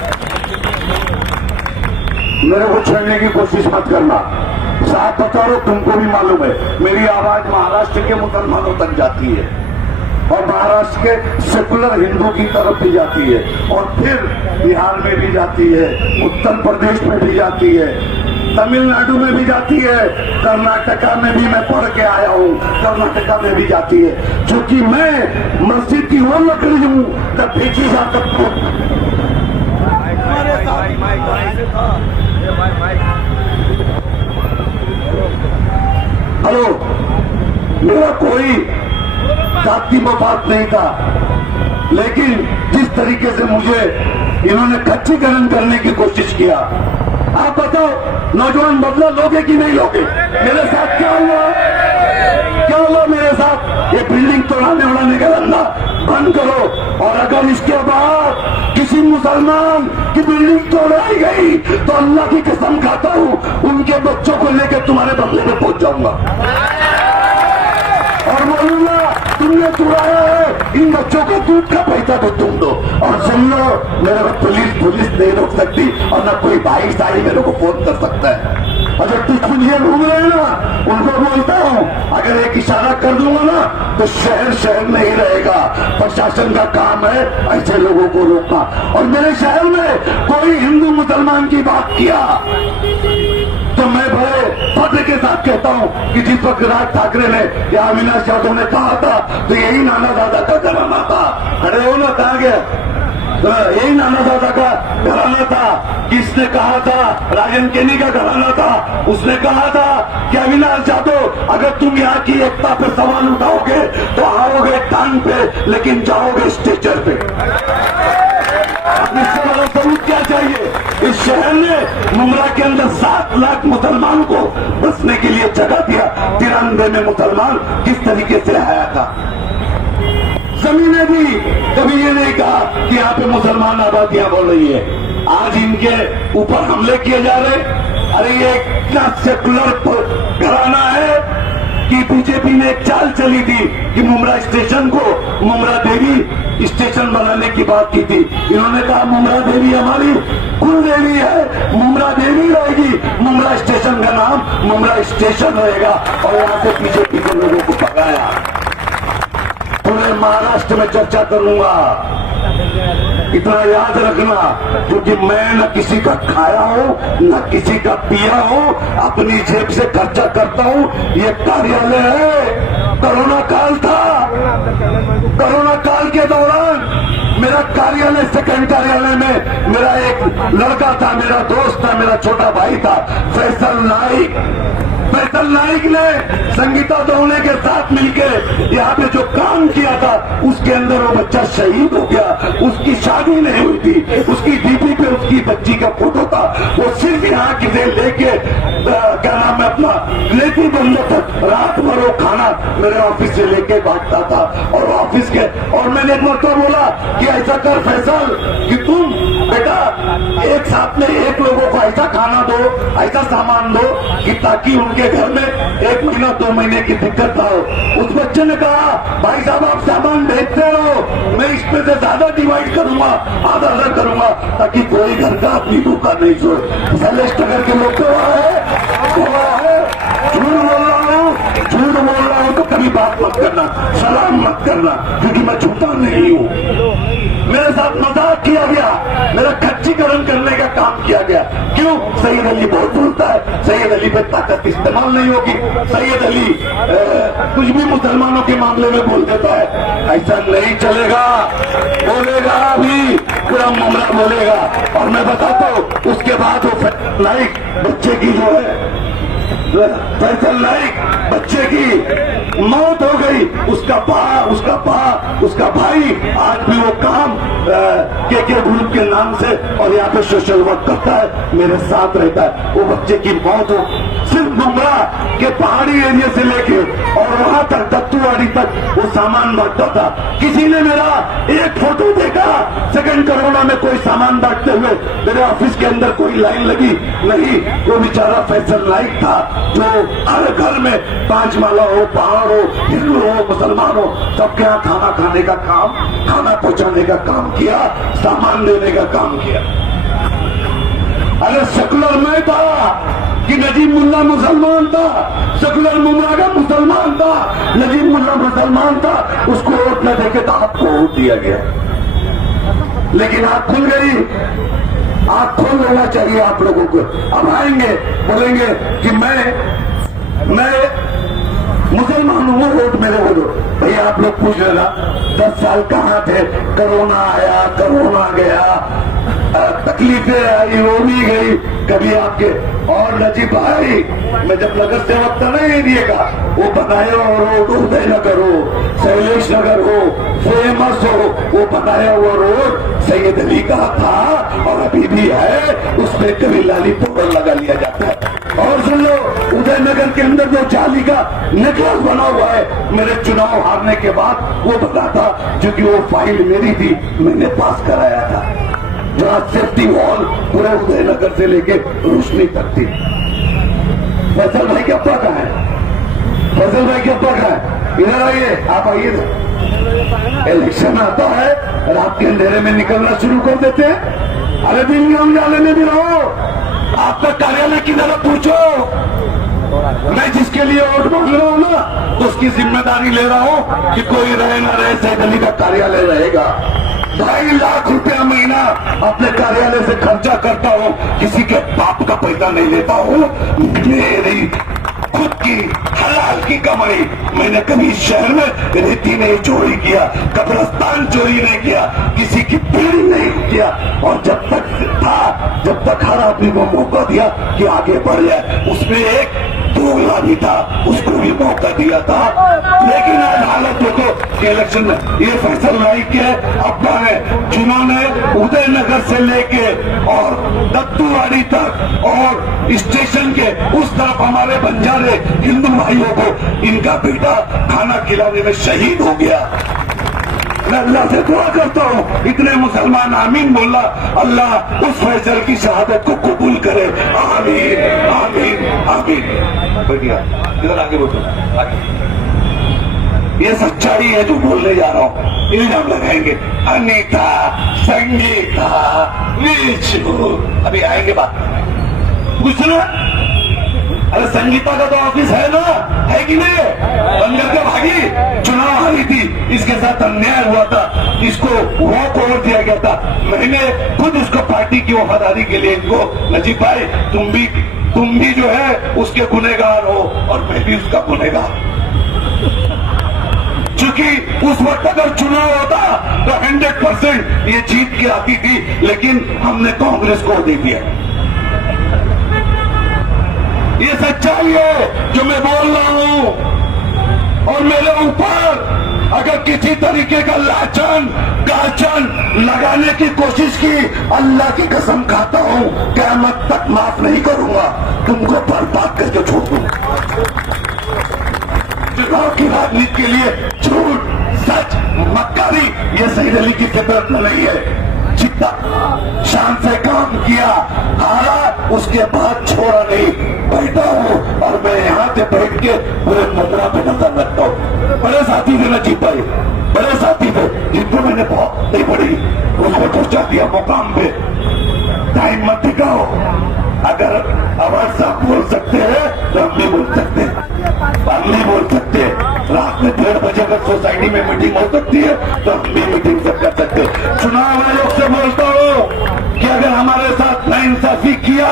मेरे को छेड़ने की कोशिश मत करना। साथ बता रहा, तुमको भी मालूम है मेरी आवाज महाराष्ट्र के मुसलमानों तक जाती है, और महाराष्ट्र के सेकुलर हिंदू की तरफ भी जाती है, और फिर बिहार में भी जाती है, उत्तर प्रदेश में भी जाती है, तमिलनाडु में भी जाती है, कर्नाटका में भी मैं पढ़ के आया हूँ, कर्नाटका में भी जाती है। क्योंकि मैं मस्जिद की वो लकड़ी हूँ जब भेजी जा सकती। हेलो, मेरा कोई जाति मफाद नहीं था, लेकिन जिस तरीके से मुझे इन्होंने खच्चीकरण करने की कोशिश किया, आप बताओ नौजवान बदला लोगे कि नहीं लोगे? मेरे साथ क्या हुआ मेरे साथ? ये बिल्डिंग तोड़ाने उड़ाने का धंधा बंद करो, और अगर इसके बाद किसी मुसलमान की बिल्डिंग तोड़ाई गई तो अल्लाह की कसम खाता हूँ उनके बच्चों को लेकर तुम्हारे बंगले में पहुंच जाऊंगा और बोलूंगा तुमने तोड़ाया है, इन बच्चों को दूध का पैसा तो तुम दो। और सुन लो, मेरे को पुलिस नहीं रोक सकती, और न कोई भाई साई मेरे को फोन कर सकता है। अगर तुझे घूम रहे हैं ना, उनको बोलता हूँ अगर एक इशारा कर दूंगा ना तो शहर नहीं रहेगा। प्रशासन का काम है ऐसे लोगों को रोकना। और मेरे शहर में कोई हिंदू मुसलमान की बात किया तो मैं बड़े पद के साथ कहता हूँ कि जिस वक्त राज ठाकरे ने या अविनाश यादव ने कहा था तो यही नाना दादा का घराना था। अरे वो ना कहा गया, यही नाना दादा का घराना था। किसने कहा था? राजन केनी का घराना था। उसने कहा था कि अविनाश यादव अगर तुम यहाँ की एकता पे सवाल उठाओगे तो आओगे टांग पे, लेकिन जाओगे स्टेचर पे। इससे बड़ा सबूत क्या चाहिए? इस शहर ने मुमरा के अंदर 7 लाख मुसलमानों को बसने के लिए जगह दिया। 93 में मुसलमान किस तरीके से आया था। जमीनें भी कभी ये नहीं कहा कि यहाँ पे मुसलमान आबादियां बोल रही है। आज इनके ऊपर हमले किए जा रहे। अरे ये इतना सेकुलर घराना है कि बीजेपी ने एक चाल चली थी कि मुमरा स्टेशन को मुमरा देवी स्टेशन बनाने की बात की थी। इन्होंने कहा मुमरा देवी हमारी कुल देवी है, मुमरा देवी रहेगी, मुमरा स्टेशन का नाम मुमरा स्टेशन रहेगा। और यहाँ से बीजेपी के लोगों को भगाया। पूरे महाराष्ट्र में चर्चा करूंगा, इतना याद रखना, क्योंकि मैं न किसी का खाया हूं न किसी का पिया हूं, अपनी जेब से खर्चा करता हूं। ये कार्यालय है कोरोना काल था, कोरोना काल के दौरान मेरा कार्यालय, सेकंड कार्यालय में मेरा एक लड़का था, मेरा दोस्त था, मेरा छोटा भाई था, फैसल नाइक। फैसल नाइक ने संगीता दोहने के साथ मिलकर यहाँ पे जो काम किया था, उसके अंदर वो बच्चा शहीद हो गया। उसकी शादी नहीं हुई थी, उसकी डीपी पे उसकी बच्ची का फोटो था। वो सिर्फ यहाँ किसे लेके क्या नाम है अपना लेती बंदे तक रात भर वो खाना मेरे ऑफिस से लेके बांटता था। और ऑफिस के और मैंने एक मरतबा बोला कि ऐसा कर फैसल कि तुम बेटा एक साथ में एक लोगों को ऐसा खाना दो, ऐसा सामान दो कि ताकि उनके घर में 1 महीना 2 महीने की दिक्कत ना हो। उस बच्चे ने कहा भाई साहब आप सामान भेजते रहो, मैं इसमें से ज्यादा डिवाइड करूंगा, आधा करूंगा ताकि कोई घर का अपनी भूखा नहीं सोए। शैलेश नगर के लोग तो वहाँ है, झूठ बोल रहा हूँ तो कभी बात मत करना, सलाम मत करना, क्योंकि मैं झूठा नहीं हूँ। मेरे साथ मजाक किया गया, मेरा खच्चीकरण करने का काम किया गया। क्यों? सैयद अली बहुत बोलता है, सैयद अली पे ताकत इस्तेमाल नहीं होगी। सैयद अली कुछ भी मुसलमानों के मामले में बोल देता है, ऐसा नहीं चलेगा। बोलेगा अभी पूरा मामला बोलेगा। और मैं बताता हूँ उसके बाद वो लाइक बच्चे की जो है फैसल नाइक बच्चे की मौत हो गई। उसका भाई आज भी वो काम के ग्रुप के नाम से और यहाँ पे सोशल वर्क करता है, मेरे साथ रहता है। वो बच्चे की मौत हो सिर्फ मुमरा के पहाड़ी एरिया से लेके और वहां तक दत्तूवाड़ी तक वो सामान बांटता था। किसी ने मेरा एक फोटो देखा सेकंड कोरोना में कोई सामान बांटते हुए, मेरे ऑफिस के अंदर कोई लाइन लगी नहीं। वो बेचारा फैसल नाइक था जो हर घर में 5 माला हो, पहाड़ हो, हिंदू हो, मुसलमान हो, सबके यहाँ खाना खाने का काम, खाना पहुंचाने का काम किया, सामान देने का काम किया। अरे सेकुलर मैं था कि नजीब मुल्ला मुसलमान था, सेकुलर मुमरा मुसलमान था, नजीब मुल्ला मुसलमान था, उसको वोट न देके तो आपको वोट दिया गया। लेकिन आंख खुल गई, आंख खोल लेना चाहिए आप लोगों को। अब आएंगे बोलेंगे कि मैं मुसलमान हूं, वोट मेरे को दो। भैया आप लोग पूछ लेना 10 साल कहाँ थे, कोरोना आया, कोरोना गया, तकलीफें आई, वो भी गई कभी आपके। और नजीब भाई मैं जब नगर सेवक था ना एरिया का, वो बनाया हुआ रोड उदय नगर हो, शैलेश नगर हो, फेमस हो, वो बनाया हुआ रोड सैयद अली का था और अभी भी है। उसमें कभी लाली पाउडर लगा लिया जाता है। और सुन लो, उदय नगर के अंदर जो जाली का नेकलेस बना हुआ है, मेरे चुनाव हारने के बाद वो बना था, क्योंकि वो फाइल मेरी थी, मैंने पास कराया था। जहाँ सेफ्टी वॉल पूरे उदय नगर से लेके रोशनी तक थी। फैसल भाई क्या पता है, फैसल भाई क्या पता है, इधर आइए, आप आइए। इलेक्शन आता है, रात के अंधेरे में निकलना शुरू कर देते हैं। अरे दिन के उजाले में भी रहो। आपका कार्यालय किधर है पूछो, मैं जिसके लिए वोट मांग रहा हूँ ना, तो उसकी जिम्मेदारी ले रहा हूँ कि कोई रहे ना रहे, सैयद अली का कार्यालय रहेगा। 2.5 लाख रुपया महीना अपने कार्यालय से खर्चा करता हूँ, किसी के बाप का पैसा नहीं लेता हूँ, मेरी खुद की हलाल की कमाई। मैंने कभी शहर में रेती नहीं चोरी किया, कब्रिस्तान चोरी नहीं किया, किसी की पीढ़ी नहीं किया। और जब तक हर आदमी को मौका दिया कि आगे बढ़ जाए, उसमें एक दोगला भी था, उसको भी मौका दिया था। लेकिन आज हालत देखो कि इलेक्शन में ये फैसल नाइक के अपना है, जिन्होंने उदय नगर से लेके और दत्तूवाड़ी तक और स्टेशन के उस तरफ हमारे बंजारे हिंदू भाइयों को इनका बेटा खाना खिलाने में शहीद हो गया। मैं अल्लाह से दुआ करता हूँ, इतने मुसलमान आमीन बोला, अल्लाह उस फैसल की शहादत को कबूल करे। आमीन आमीन आमीन। बढ़िया, इधर आगे बोलो, आगे। ये सच्चाई है जो बोलने जा रहा हूँ। इल्जाम लगाएंगे अनीता, संगीता, नीचू, अभी आएंगे बात कुछ ना। अरे संगीता का तो ऑफिस है ना, है कि नहीं? बंद करके भागी, चुनाव हारी थी, इसके साथ अन्याय हुआ था, इसको वॉक ओवर दिया गया था। मैंने खुद उसको पार्टी की वफादारी के लिए इनको, नजीब भाई तुम भी जो है उसके गुनहगार हो और मैं भी उसका गुनहगार। क्योंकि उस वक्त अगर चुनाव होता तो 100% ये जीत के आती थी, लेकिन हमने कांग्रेस को दे दिया। ये सच्चाई है जो मैं बोल रहा हूं। और मेरे ऊपर अगर किसी तरीके का लाछन गाछन लगाने की कोशिश की, अल्लाह की कसम खाता हूं क़यामत तक माफ नहीं करूंगा, तुमको बर्बाद करके छोड़ दूंगा। चुनाव की राजनीति के लिए झूठ, सच, मक्कारी ये सईद अली की फितरत में नहीं है। जितना शान से काम किया, हारा, उसके बाद छोड़ा नहीं। बैठा हूं और मैं यहाँ से बैठ के पूरे मुद्रा पे नजर रखता हूँ। बड़े साथी थे नजीब भाई, बड़े साथी थे जिनको मैंने बहुत नहीं पड़ी, उनको पहुंचा दिया मुकाम पे। टाइम मत दिखाओ। अगर आवाज साहब बोल सकते हैं तो हम भी बोल सकते हैं, हम नहीं बोल सकते। रात में 1:30 बजे अगर सोसाइटी में मीटिंग हो सकती है तो हम भी मीटिंग सब कर सकते हैं। चुनाव आयोग से बोलता हूं कि अगर हमारे साथ नाइंसाफी किया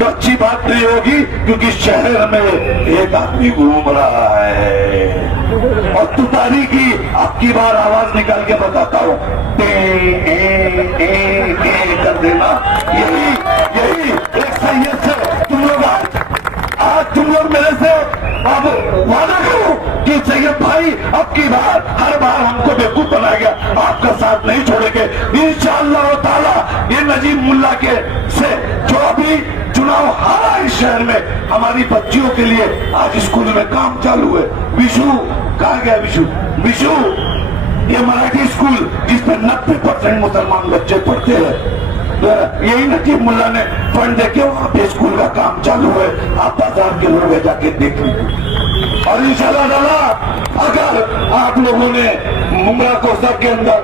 तो अच्छी बात नहीं होगी, क्योंकि शहर में एक आदमी घूम रहा है और तुतारी की आपकी बार आवाज निकाल के बताता हूं, कर देना। यही एक सैयद से तुम लोग आज तुम लोग मेरे से अब वादा करो कि सैयद भाई अब की बार हर बार हमको बेवकूफ बनाया गया, आपका साथ नहीं छोड़ेंगे इंशाअल्लाह ताला। ये नजीब मुल्ला के से जो अभी चुनाव हारा इस शहर में, हमारी बच्चियों के लिए आज स्कूल में काम चालू है। विशु कहा गया, विशु ये मराठी स्कूल जिसमें 90% मुसलमान बच्चे पढ़ते हैं, यही नजीब मुल्ला ने फंड देके वहां पे स्कूल का काम चालू है। आप बाजार के लोग जाके देख लीजिए। और इंशाल्लाह ताला अगर आप लोगों ने मुमरा कोसा के अंदर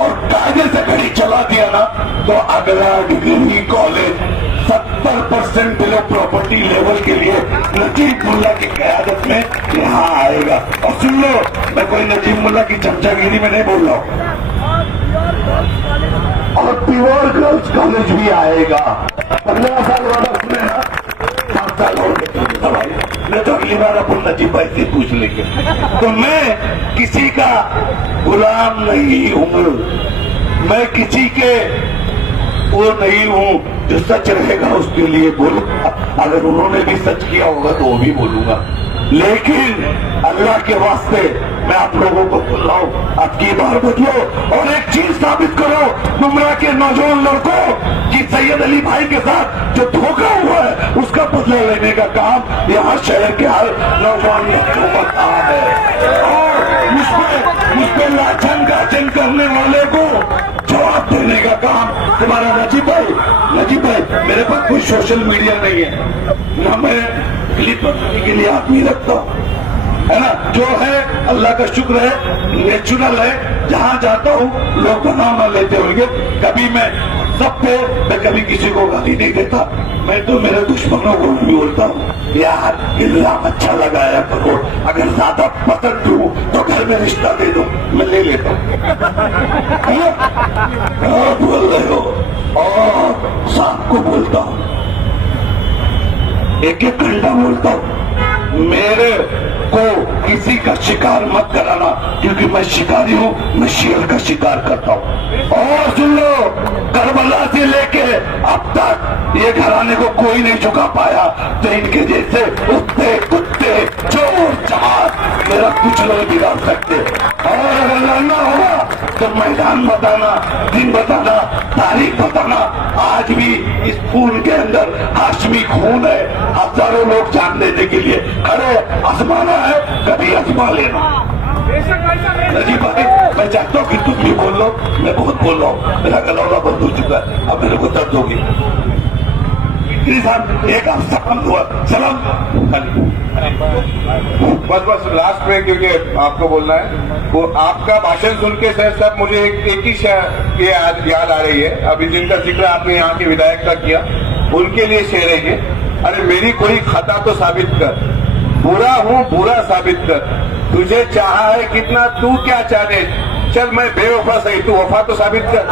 और कायदे से घड़ी चला दिया ना, तो अगला degree college 70% below property level के लिए नजीब मुल्ला की क़यादत में यहाँ आएगा। और सुन लो, मैं कोई नजीब मुल्ला की चमचागिरी में नहीं बोल रहा हूँ। और प्योर गर्ल्स कॉलेज भी आएगा। 15 साल वाला सुने ना, 5 साल और मैं तो अगली बार अपन नजीब भाई से पूछ लेंगे। तो मैं किसी का गुलाम नहीं हूँ, मैं किसी के वो नहीं हूँ। जो सच रहेगा उसके लिए बोलूंगा, अगर उन्होंने भी सच किया होगा तो वो भी बोलूंगा। लेकिन अल्लाह के वास्ते मैं आप लोगों को बोल रहा हूँ, अब की बार बदलो और एक चीज साबित करो गुमराह के नौजवान लड़कों कि सैयद अली भाई के साथ जो धोखा हुआ है उसका बदला लेने का काम यहाँ शहर के हर नौजवान बच्चों का काम है। और मुझ पे लाछन गाछन करने वाले को जवाब देने का काम तुम्हारा। नजीब भाई मेरे पास कोई सोशल मीडिया नहीं है ना, मैं क्लिप बनाने के लिए आदमी रखता हूँ, है ना। जो है अल्लाह का शुक्र है, नेचुरल है। जहाँ जाता हूँ लोग बना लेते होंगे, कभी मैं सब पे मैं कभी किसी को गाली नहीं देता। मैं तो मेरे दुश्मनों को भी बोलता हूँ यार इल्जाम अच्छा लगाया करो, अगर ज्यादा पसंद हूँ तो घर में रिश्ता दे दो, मैं ले लेता हूँ। बोल रहे हो। और शाम को बोलता हूँ, एक घंटा बोलता हूँ, मेरे को किसी का शिकार मत कराना, क्योंकि मैं शिकारी हूँ, मैं शेर का शिकार करता हूँ। और सुन लो, करबला से लेके अब तक ये घराने को कोई नहीं झुका पाया, तो इनके जैसे कुत्ते कुत्ते चोर चमार मेरा कुछ नहीं बिगाड़ सकते। और अगर लड़ना होगा तो मैदान बताना, दिन बताना, तारीख बताना। आज भी इस खून के अंदर हाशमी खून है, हजारों लोग जान देने के लिए खड़े। आजमाना है, कभी आजमा लेना। नजीब भाई मैं चाहता हूँ कि तुम भी बोल लो, मैं बहुत बोल रहा हूँ, मेरा गलौला बंद हो चुका है, अब मेरे को दर्द होगी। साहब एक सलाम हुआ, सलाम बस लास्ट में, क्योंकि आपको बोलना है, वो आपका भाषण सुन के सर सब मुझे एक ही ये याद आ रही है। अभी जिनका जिक्र आपने यहाँ के विधायक का किया, उनके लिए शेर है ये, अरे मेरी कोई खता तो साबित कर, बुरा हूँ बुरा साबित कर, तुझे चाहा है कितना तू क्या चाहे, चल मैं बेवफा सही तू वफा तो साबित कर।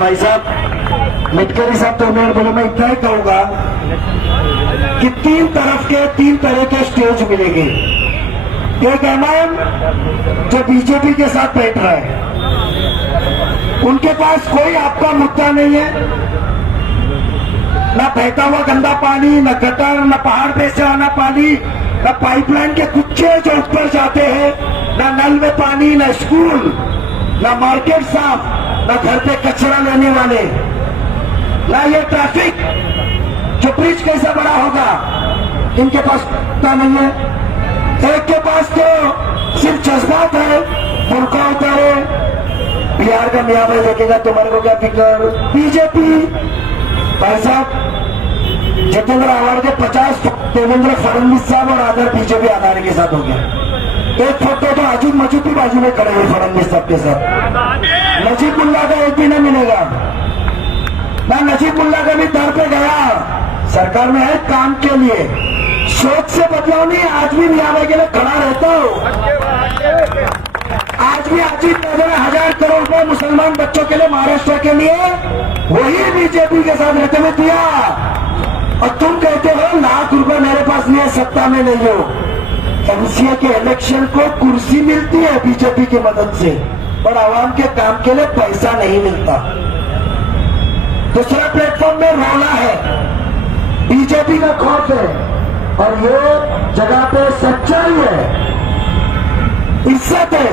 भाई साहब मिटकरी साहब तो मैं बोला मैं इतना ही कहूंगा कि तीन तरफ के तीन तरह के स्टेज मिलेंगे। एक एमआईएम जो बीजेपी के साथ बैठ रहा है, उनके पास कोई आपका मुद्दा नहीं है, न बहता हुआ गंदा पानी, न गटर, न पहाड़ पे से आना पानी, न पाइपलाइन के कुच्चे जो ऊपर जाते हैं, न नल में पानी, न स्कूल, न मार्केट साफ, न घर पे कचरा लेने वाले, न ये ट्रैफिक जो ब्रिज कैसा बड़ा होगा, इनके पास पता नहीं है। एक के पास तो सिर्फ जज्बात है, मुर्गा उतारे, बिहार का मियाँ भाई देखेगा तुम्हारे को क्या फिक्र। बीजेपी भाई साहब जितेंद्र आवाड़ के 50 देवेंद्र फडणवीस साहब और आदर बीजेपी आधार के साथ हो गया। एक फोटो तो अजूब मजूद भी बाजू में खड़े हुए फडणवीस साहब के साथ। नजीबुल्ला का एक भी नहीं मिलेगा, मैं नजीबुल्ला का भी दर पे गया। सरकार में है काम के लिए, सोच से बदलाव नहीं। आज भी मियाँ भाई के लिए खड़ा रहता हूँ। आज भी अजीत नगर 1000 करोड़ रुपए मुसलमान बच्चों के लिए महाराष्ट्र के लिए वही बीजेपी के साथ रहते हुए दिया, और तुम कहते हो लाख रुपए मेरे पास नहीं है, सत्ता में नहीं हो। एमसीए के इलेक्शन को कुर्सी मिलती है बीजेपी की मदद से, पर आवाम के काम के लिए पैसा नहीं मिलता। दूसरा प्लेटफॉर्म में रोना है, बीजेपी का खौफ है, और ये जगह पे सच्चाई है, इज्जत है,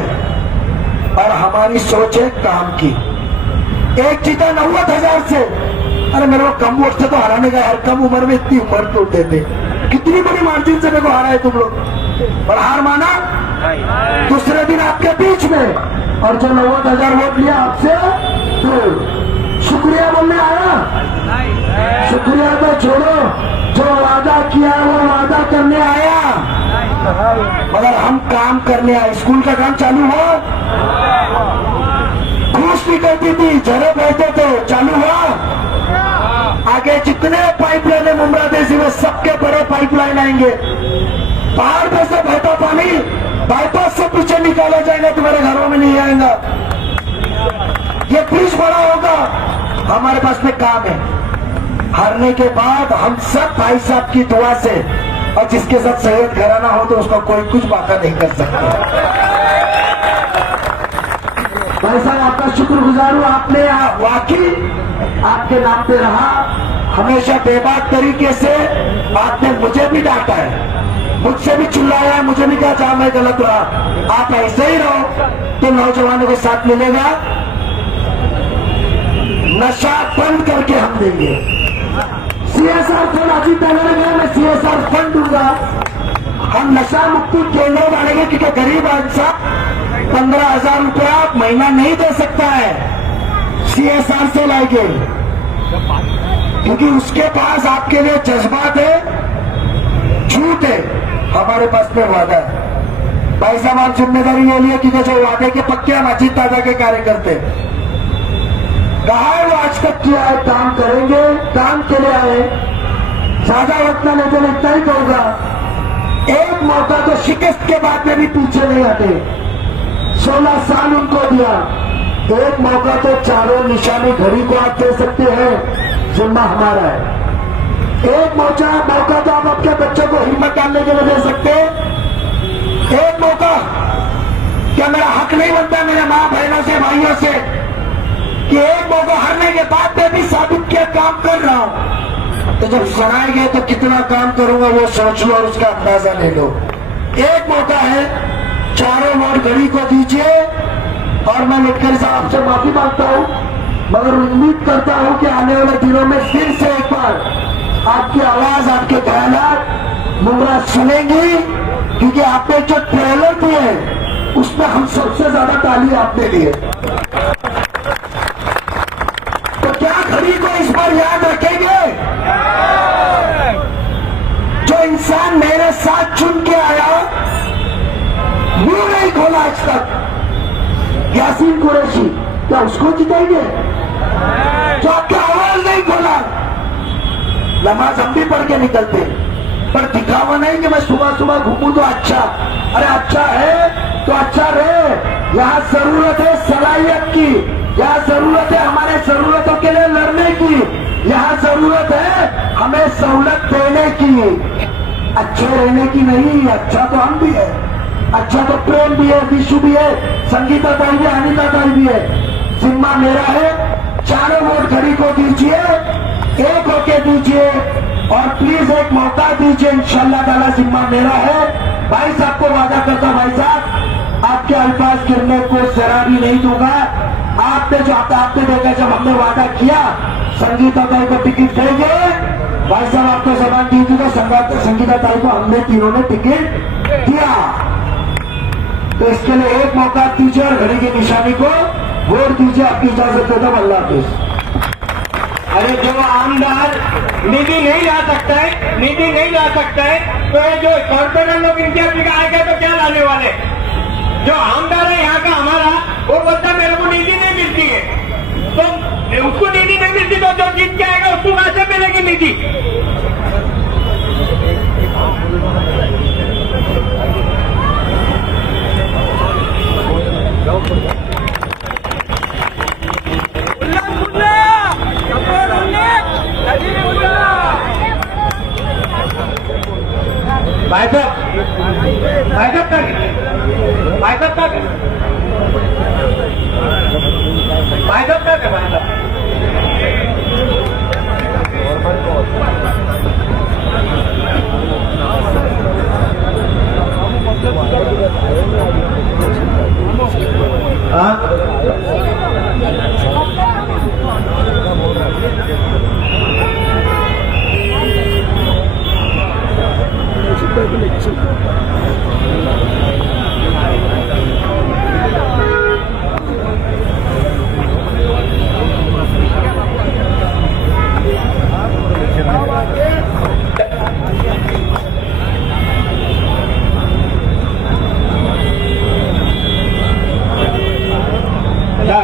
और हमारी सोच है काम की। एक जीता 90,000 से, अरे मेरे को कम वोट से तो हराने का यार, कम उम्र में इतनी उम्र क्यों देते, कितनी बड़ी मार्जिन से मेरे को हरा है तुम लोग, और हार माना दूसरे दिन आपके बीच में, और जो 90,000 वोट लिया आपसे तो शुक्रिया बोलने आया। शुक्रिया तो छोड़ो, जो वादा किया वो वादा करने आया, मगर हम काम करने आए। स्कूल का काम चालू हो, घूस निकलती थी, झरे बहते थे, चालू हुआ। आगे जितने पाइपलाइन मुमरा देसी में सबके बड़े पाइपलाइन आएंगे। पहाड़ पे से बहता पानी बाईपास से पीछे निकाला जाएगा, तुम्हारे घरों में नहीं आएगा। ये ब्रिज बड़ा होगा, हमारे पास में काम है। हारने के बाद हम सब भाई साहब की दुआ से, और जिसके साथ सैयद घराना हो तो उसका कोई कुछ बात नहीं कर सकता। भाई साहब आपका शुक्रगुजार हूं, आपने वाकई आपके नाम पे रहा, हमेशा बेबाक तरीके से आपने मुझे भी डांटा है, मुझसे भी चिल्लाया है, मुझे भी कहा जहां मैं गलत रहा। आप ऐसे ही रहो तो नौजवानों के साथ मिलेगा। नशा बंद करके हम देंगे। सीएसआर फंड अजीत नगर में मैं सीएसआर फंड दूंगा। हम नशा मुक्ति केंद्र डालेंगे, क्योंकि गरीब इंसान 15,000 रुपया महीना नहीं दे सकता है, सीएसआर से लाएंगे, क्योंकि उसके पास आपके लिए जज्बात है, झूठ है, हमारे पास में वादा है। भाई साहब आप जिम्मेदारी ले लिए, क्योंकि जो वादे के पक्के हम अजीत दादा के कार्यकर्ते कहा है वो आज तक किया है, काम करेंगे, काम के लिए आए। ज्यादा वक्त न लेते मैं इतना ही कहूंगा, एक मौका तो शिकस्त के बाद में भी पीछे नहीं आते। 16 साल उनको दिया, एक मौका तो चारों निशानी घड़ी को आप दे सकते हैं, जिम्मा हमारा है। एक मौका तो आप अपने बच्चों को हिम्मत डालने के लिए दे सकते हैं। एक मौका, क्या मेरा हक नहीं बनता मेरे माँ बहनों से, भाइयों से, कि एक मौका हारने के बाद में भी साबित किया काम कर रहा हूं। तो जब सराएंगे तो कितना काम करूंगा वो सोच लो और उसका अंदाजा ले लो। एक मौका है, चारों वोट घड़ी को दीजिए, और मैं गडकरी साहब आपसे माफी मांगता हूं, मगर उम्मीद करता हूं कि आने वाले दिनों में फिर से एक बार आपकी आवाज, आपके ख्यालात मुमरा सुनेंगी, क्योंकि आपने जो ट्रेलर दिए उसमें हम सबसे ज्यादा ताली आपने दी है। घड़ी को इस बार याद रखेंगे, जो इंसान मेरे साथ चुन के आया, मुंह नहीं खोला आज तक, यासीन कुरैशी, क्या उसको जिताएंगे? जो आपका आवाज नहीं खोला, नमाज हम भी पढ़ के निकलते, पर दिखावा नहीं कि मैं सुबह सुबह घूमूं तो अच्छा। अरे अच्छा है तो अच्छा रहे, यहां जरूरत है सलाहियत की, यहाँ जरूरत है हमारे जरूरतों के लिए लड़ने की, यहाँ जरूरत है हमें सहूलत देने की, अच्छे रहने की नहीं। अच्छा तो हम भी है, अच्छा तो प्रेम भी है, विशु भी है, संगीता ताई भी, अनिता ताई भी है। जिम्मा मेरा है, चारों वोट घड़ी को दीजिए, एक होके दीजिए और प्लीज एक मौका दीजिए। इंशाल्लाह ताला जिम्मा मेरा है। भाई साहब को वादा करता, भाई साहब आपके अल्फाज गिरने को जरा भी नहीं दूंगा। आपने जो आपने देखा जब हमने वादा किया संगीता ताई को टिकट देंगे, भाई साहब आपको जबान दी थी तो संगीता ताई को हमने तीनों ने टिकट दिया। तो इसके लिए एक मौका दीजिए और घड़ी की निशानी को वोट दीजिए। आपकी इजाजत देता हूं, अल्लाह हाफिज। अरे जो आमदार निधि नहीं ला सकता है, निधि नहीं ला सकता है, तो ये जो कॉर्पोरेट लोग इनके बिगाड़ के तो क्या लाने वाले? जो आमदार है यहाँ का हमारा, वो बोलता मेरे को निधि नहीं मिलती है, तो उसको निधि नहीं मिलती तो जो जीत के आएगा उसको कहां से मिलेगी निधि? भाई साहब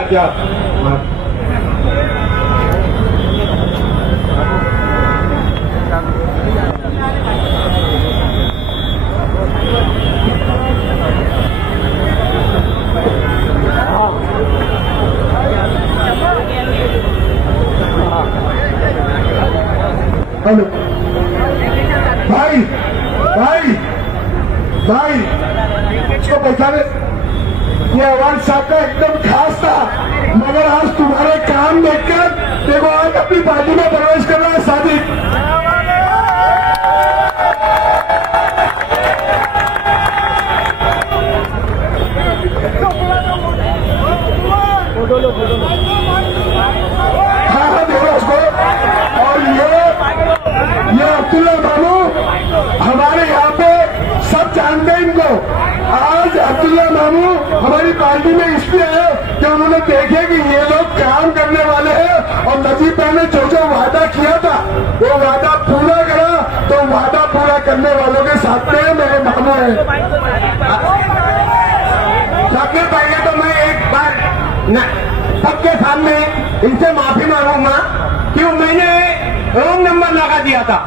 क्या हेलो भाई भाई भाई, इसको पहचाने, ये अवान साहब का एकदम खास था, मगर आज तुम्हारे काम देखकर देखो आज अपनी पार्टी में प्रवेश कर रहा है सादिक। हाँ देखो उसको। और ये अब्दुल्ला मामू हमारे यहाँ पे सब जानते हैं इनको। आज अब्दुल्ला मामू हमारी पार्टी में इसलिए है कि उन्होंने देखे कि ये लोग काम करने वाले हैं और नजीब भाई ने जो वादा किया था वो वादा पूरा करा, तो वादा पूरा करने वालों के साथ में मेरे मामू है। सबसे पहले तो मैं एक बार सबके सामने इनसे माफी मांगूंगा कि मैंने रॉन्ग नंबर लगा दिया था,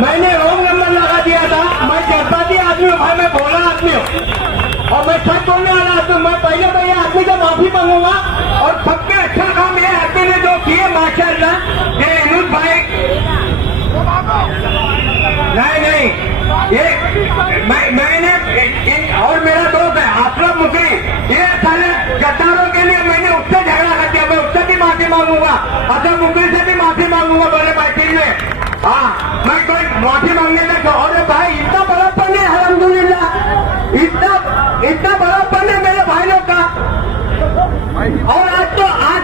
मैं जज्बाती आदमी हूँ भाई, मैं भोला आदमी हूँ और मैं सच बोलने वाला आदमी हूँ। मैं पहले तो ये आदमी से माफी मांगूंगा और सबसे अच्छा काम ये आदमी ने जो किए माशाअल्लाह, ये इनूस भाई नहीं मैंने और मेरा दोस्त है असलम मुखी, ये साले गद्दारों के लिए मैंने उससे झगड़ा कर दिया, मैं उससे भी माफी मांगूंगा, असलम मुखी से भी माफी मांगूंगा बोले भाई में। हाँ मैं कोई माफी मांगने तक और भाई इतना बड़ापन है अल्हम्दुलिल्लाह, इतना बड़ापन है मेरे भाई लोग का। और आज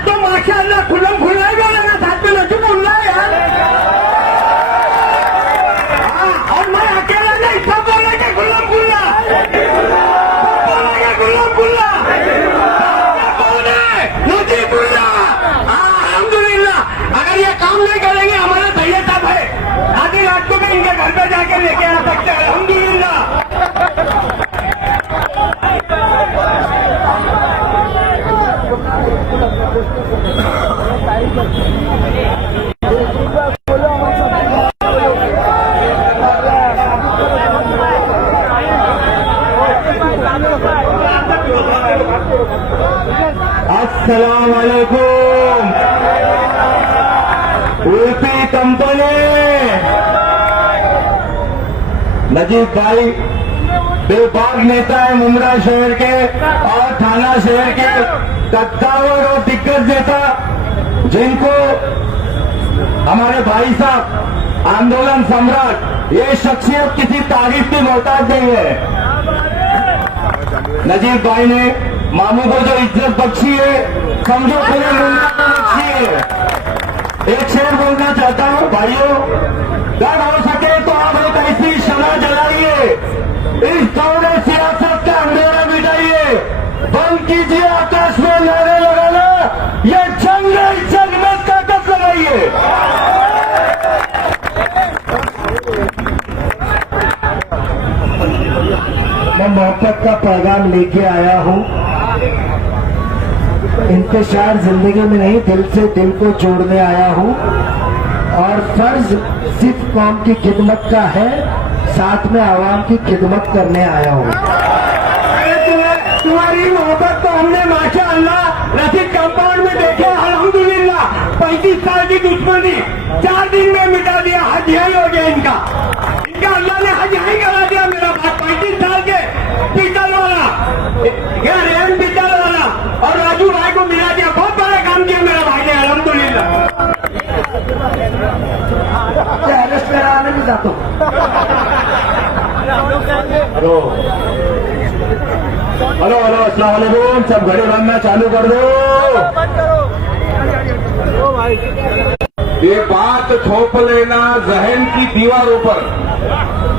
तो माशाअल्लाह खुल्लम खुल्ला ही बोलेगा, साथ में नहीं बोल रहा है यार। हाँ और मैं अकेला नहीं, सब बोलेंगे खुल्लम खुल्ला, खुल्लम खुल्ला मुझे खुल्ला। अल्हम्दुलिल्लाह अगर ये काम नहीं करेंगे हमारा सैयद साहब है, आधी रात को भी इनके घर पे जाके लेके आ सकते हैं अल्हम्दुलिल्लाह। आज अस्सलाम वालेकुम। यूपी कंपनी नजीब भाई बेबाक नेता है मुंद्रा शहर के और थाना शहर के कद्दावर और दिग्गज नेता, जिनको हमारे भाई साहब आंदोलन सम्राट, ये शख्सियत किसी तारीफ की मोहताज नहीं है। नजीब भाई ने मामू को जो इज्जत बख्शी है, समझो पूरे मुंद्रा को बख्शी है। एक शेर बोलना चाहता हूं भाइयों, अगर हो सके तो आप एक ऐसी शमा जलाइए, इस दौरे सियासत का अंधेरा मिटाइए, बंद कीजिए आकाश में नारे लगाना, ये जंग है, इस जंग में ताकत लगाइए। मैं मोहब्बत का पैगाम लेके आया हूं। इंतशार जिंदगी में नहीं, दिल से दिल को जोड़ने आया हूं और फर्ज सिर्फ कौम की खिदमत का है, साथ में आवाम की खिदमत करने आया हूं। तुम्हारी मोहब्बत तो हमने माशाअल्लाह रशीद कंपाउंड में देखे, अल्हम्दुलिल्लाह। 35 साल की दुश्मनी 4 दिन में मिटा दिया, हज यही हो गया इनका अल्लाह ने हज यही करा दिया। मेरा बात 35 साल के पीतल वाला, रेम पीतल वाला और राजू भाई को मिला दिया, बहुत बड़ा काम किया मेरा भाई ने, अल्हम्दुलिल्लाह। अरेस्ट कराने भी जाता हूँ। हेलो अस्सलाम वालेकुम, सब घड़ी बनना चालू कर दो। ये बात थोप लेना जहन की दीवारों पर,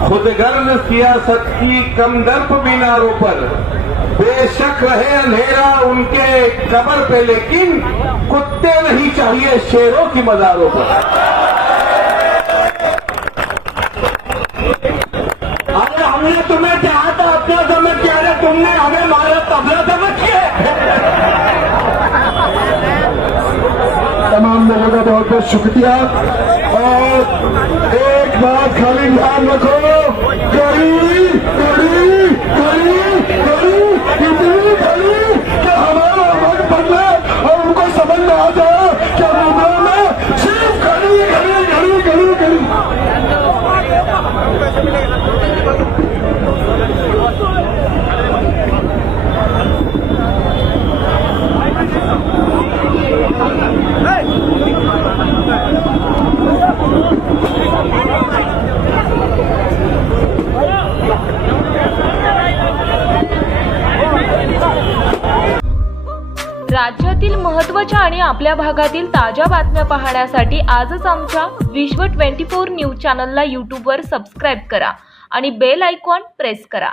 खुदगर्ज सियासत की कमदर्प मीनारों पर, बेशक रहे अंधेरा उनके कब्र पे, लेकिन कुत्ते नहीं चाहिए शेरों की मज़ारों पर। अरे हमने तुम्हें चाहा था अपना समझ के, अरे तुमने हमें मारा तबला समझ के। तमाम लोगों का बहुत बहुत शुक्रिया। और एक बात खाली ध्यान रखो, गड़ी गड़ी गड़ी गड़ी इतनी गड़ी कि हमारा वक्त बदले और उनको समझ में आ जाए कि मुंबई में सिर्फ गड़ी गड़ी गड़ी गड़ी गड़ी। राज्यातील महत्त्वाच्या आणि आपल्या भागातील ताज्या बातम्या पाहण्यासाठी आजच आमच्या विश्व 24 न्यूज चॅनलला यूट्यूबवर सबस्क्राईब करा आणि बेल आयकॉन प्रेस करा।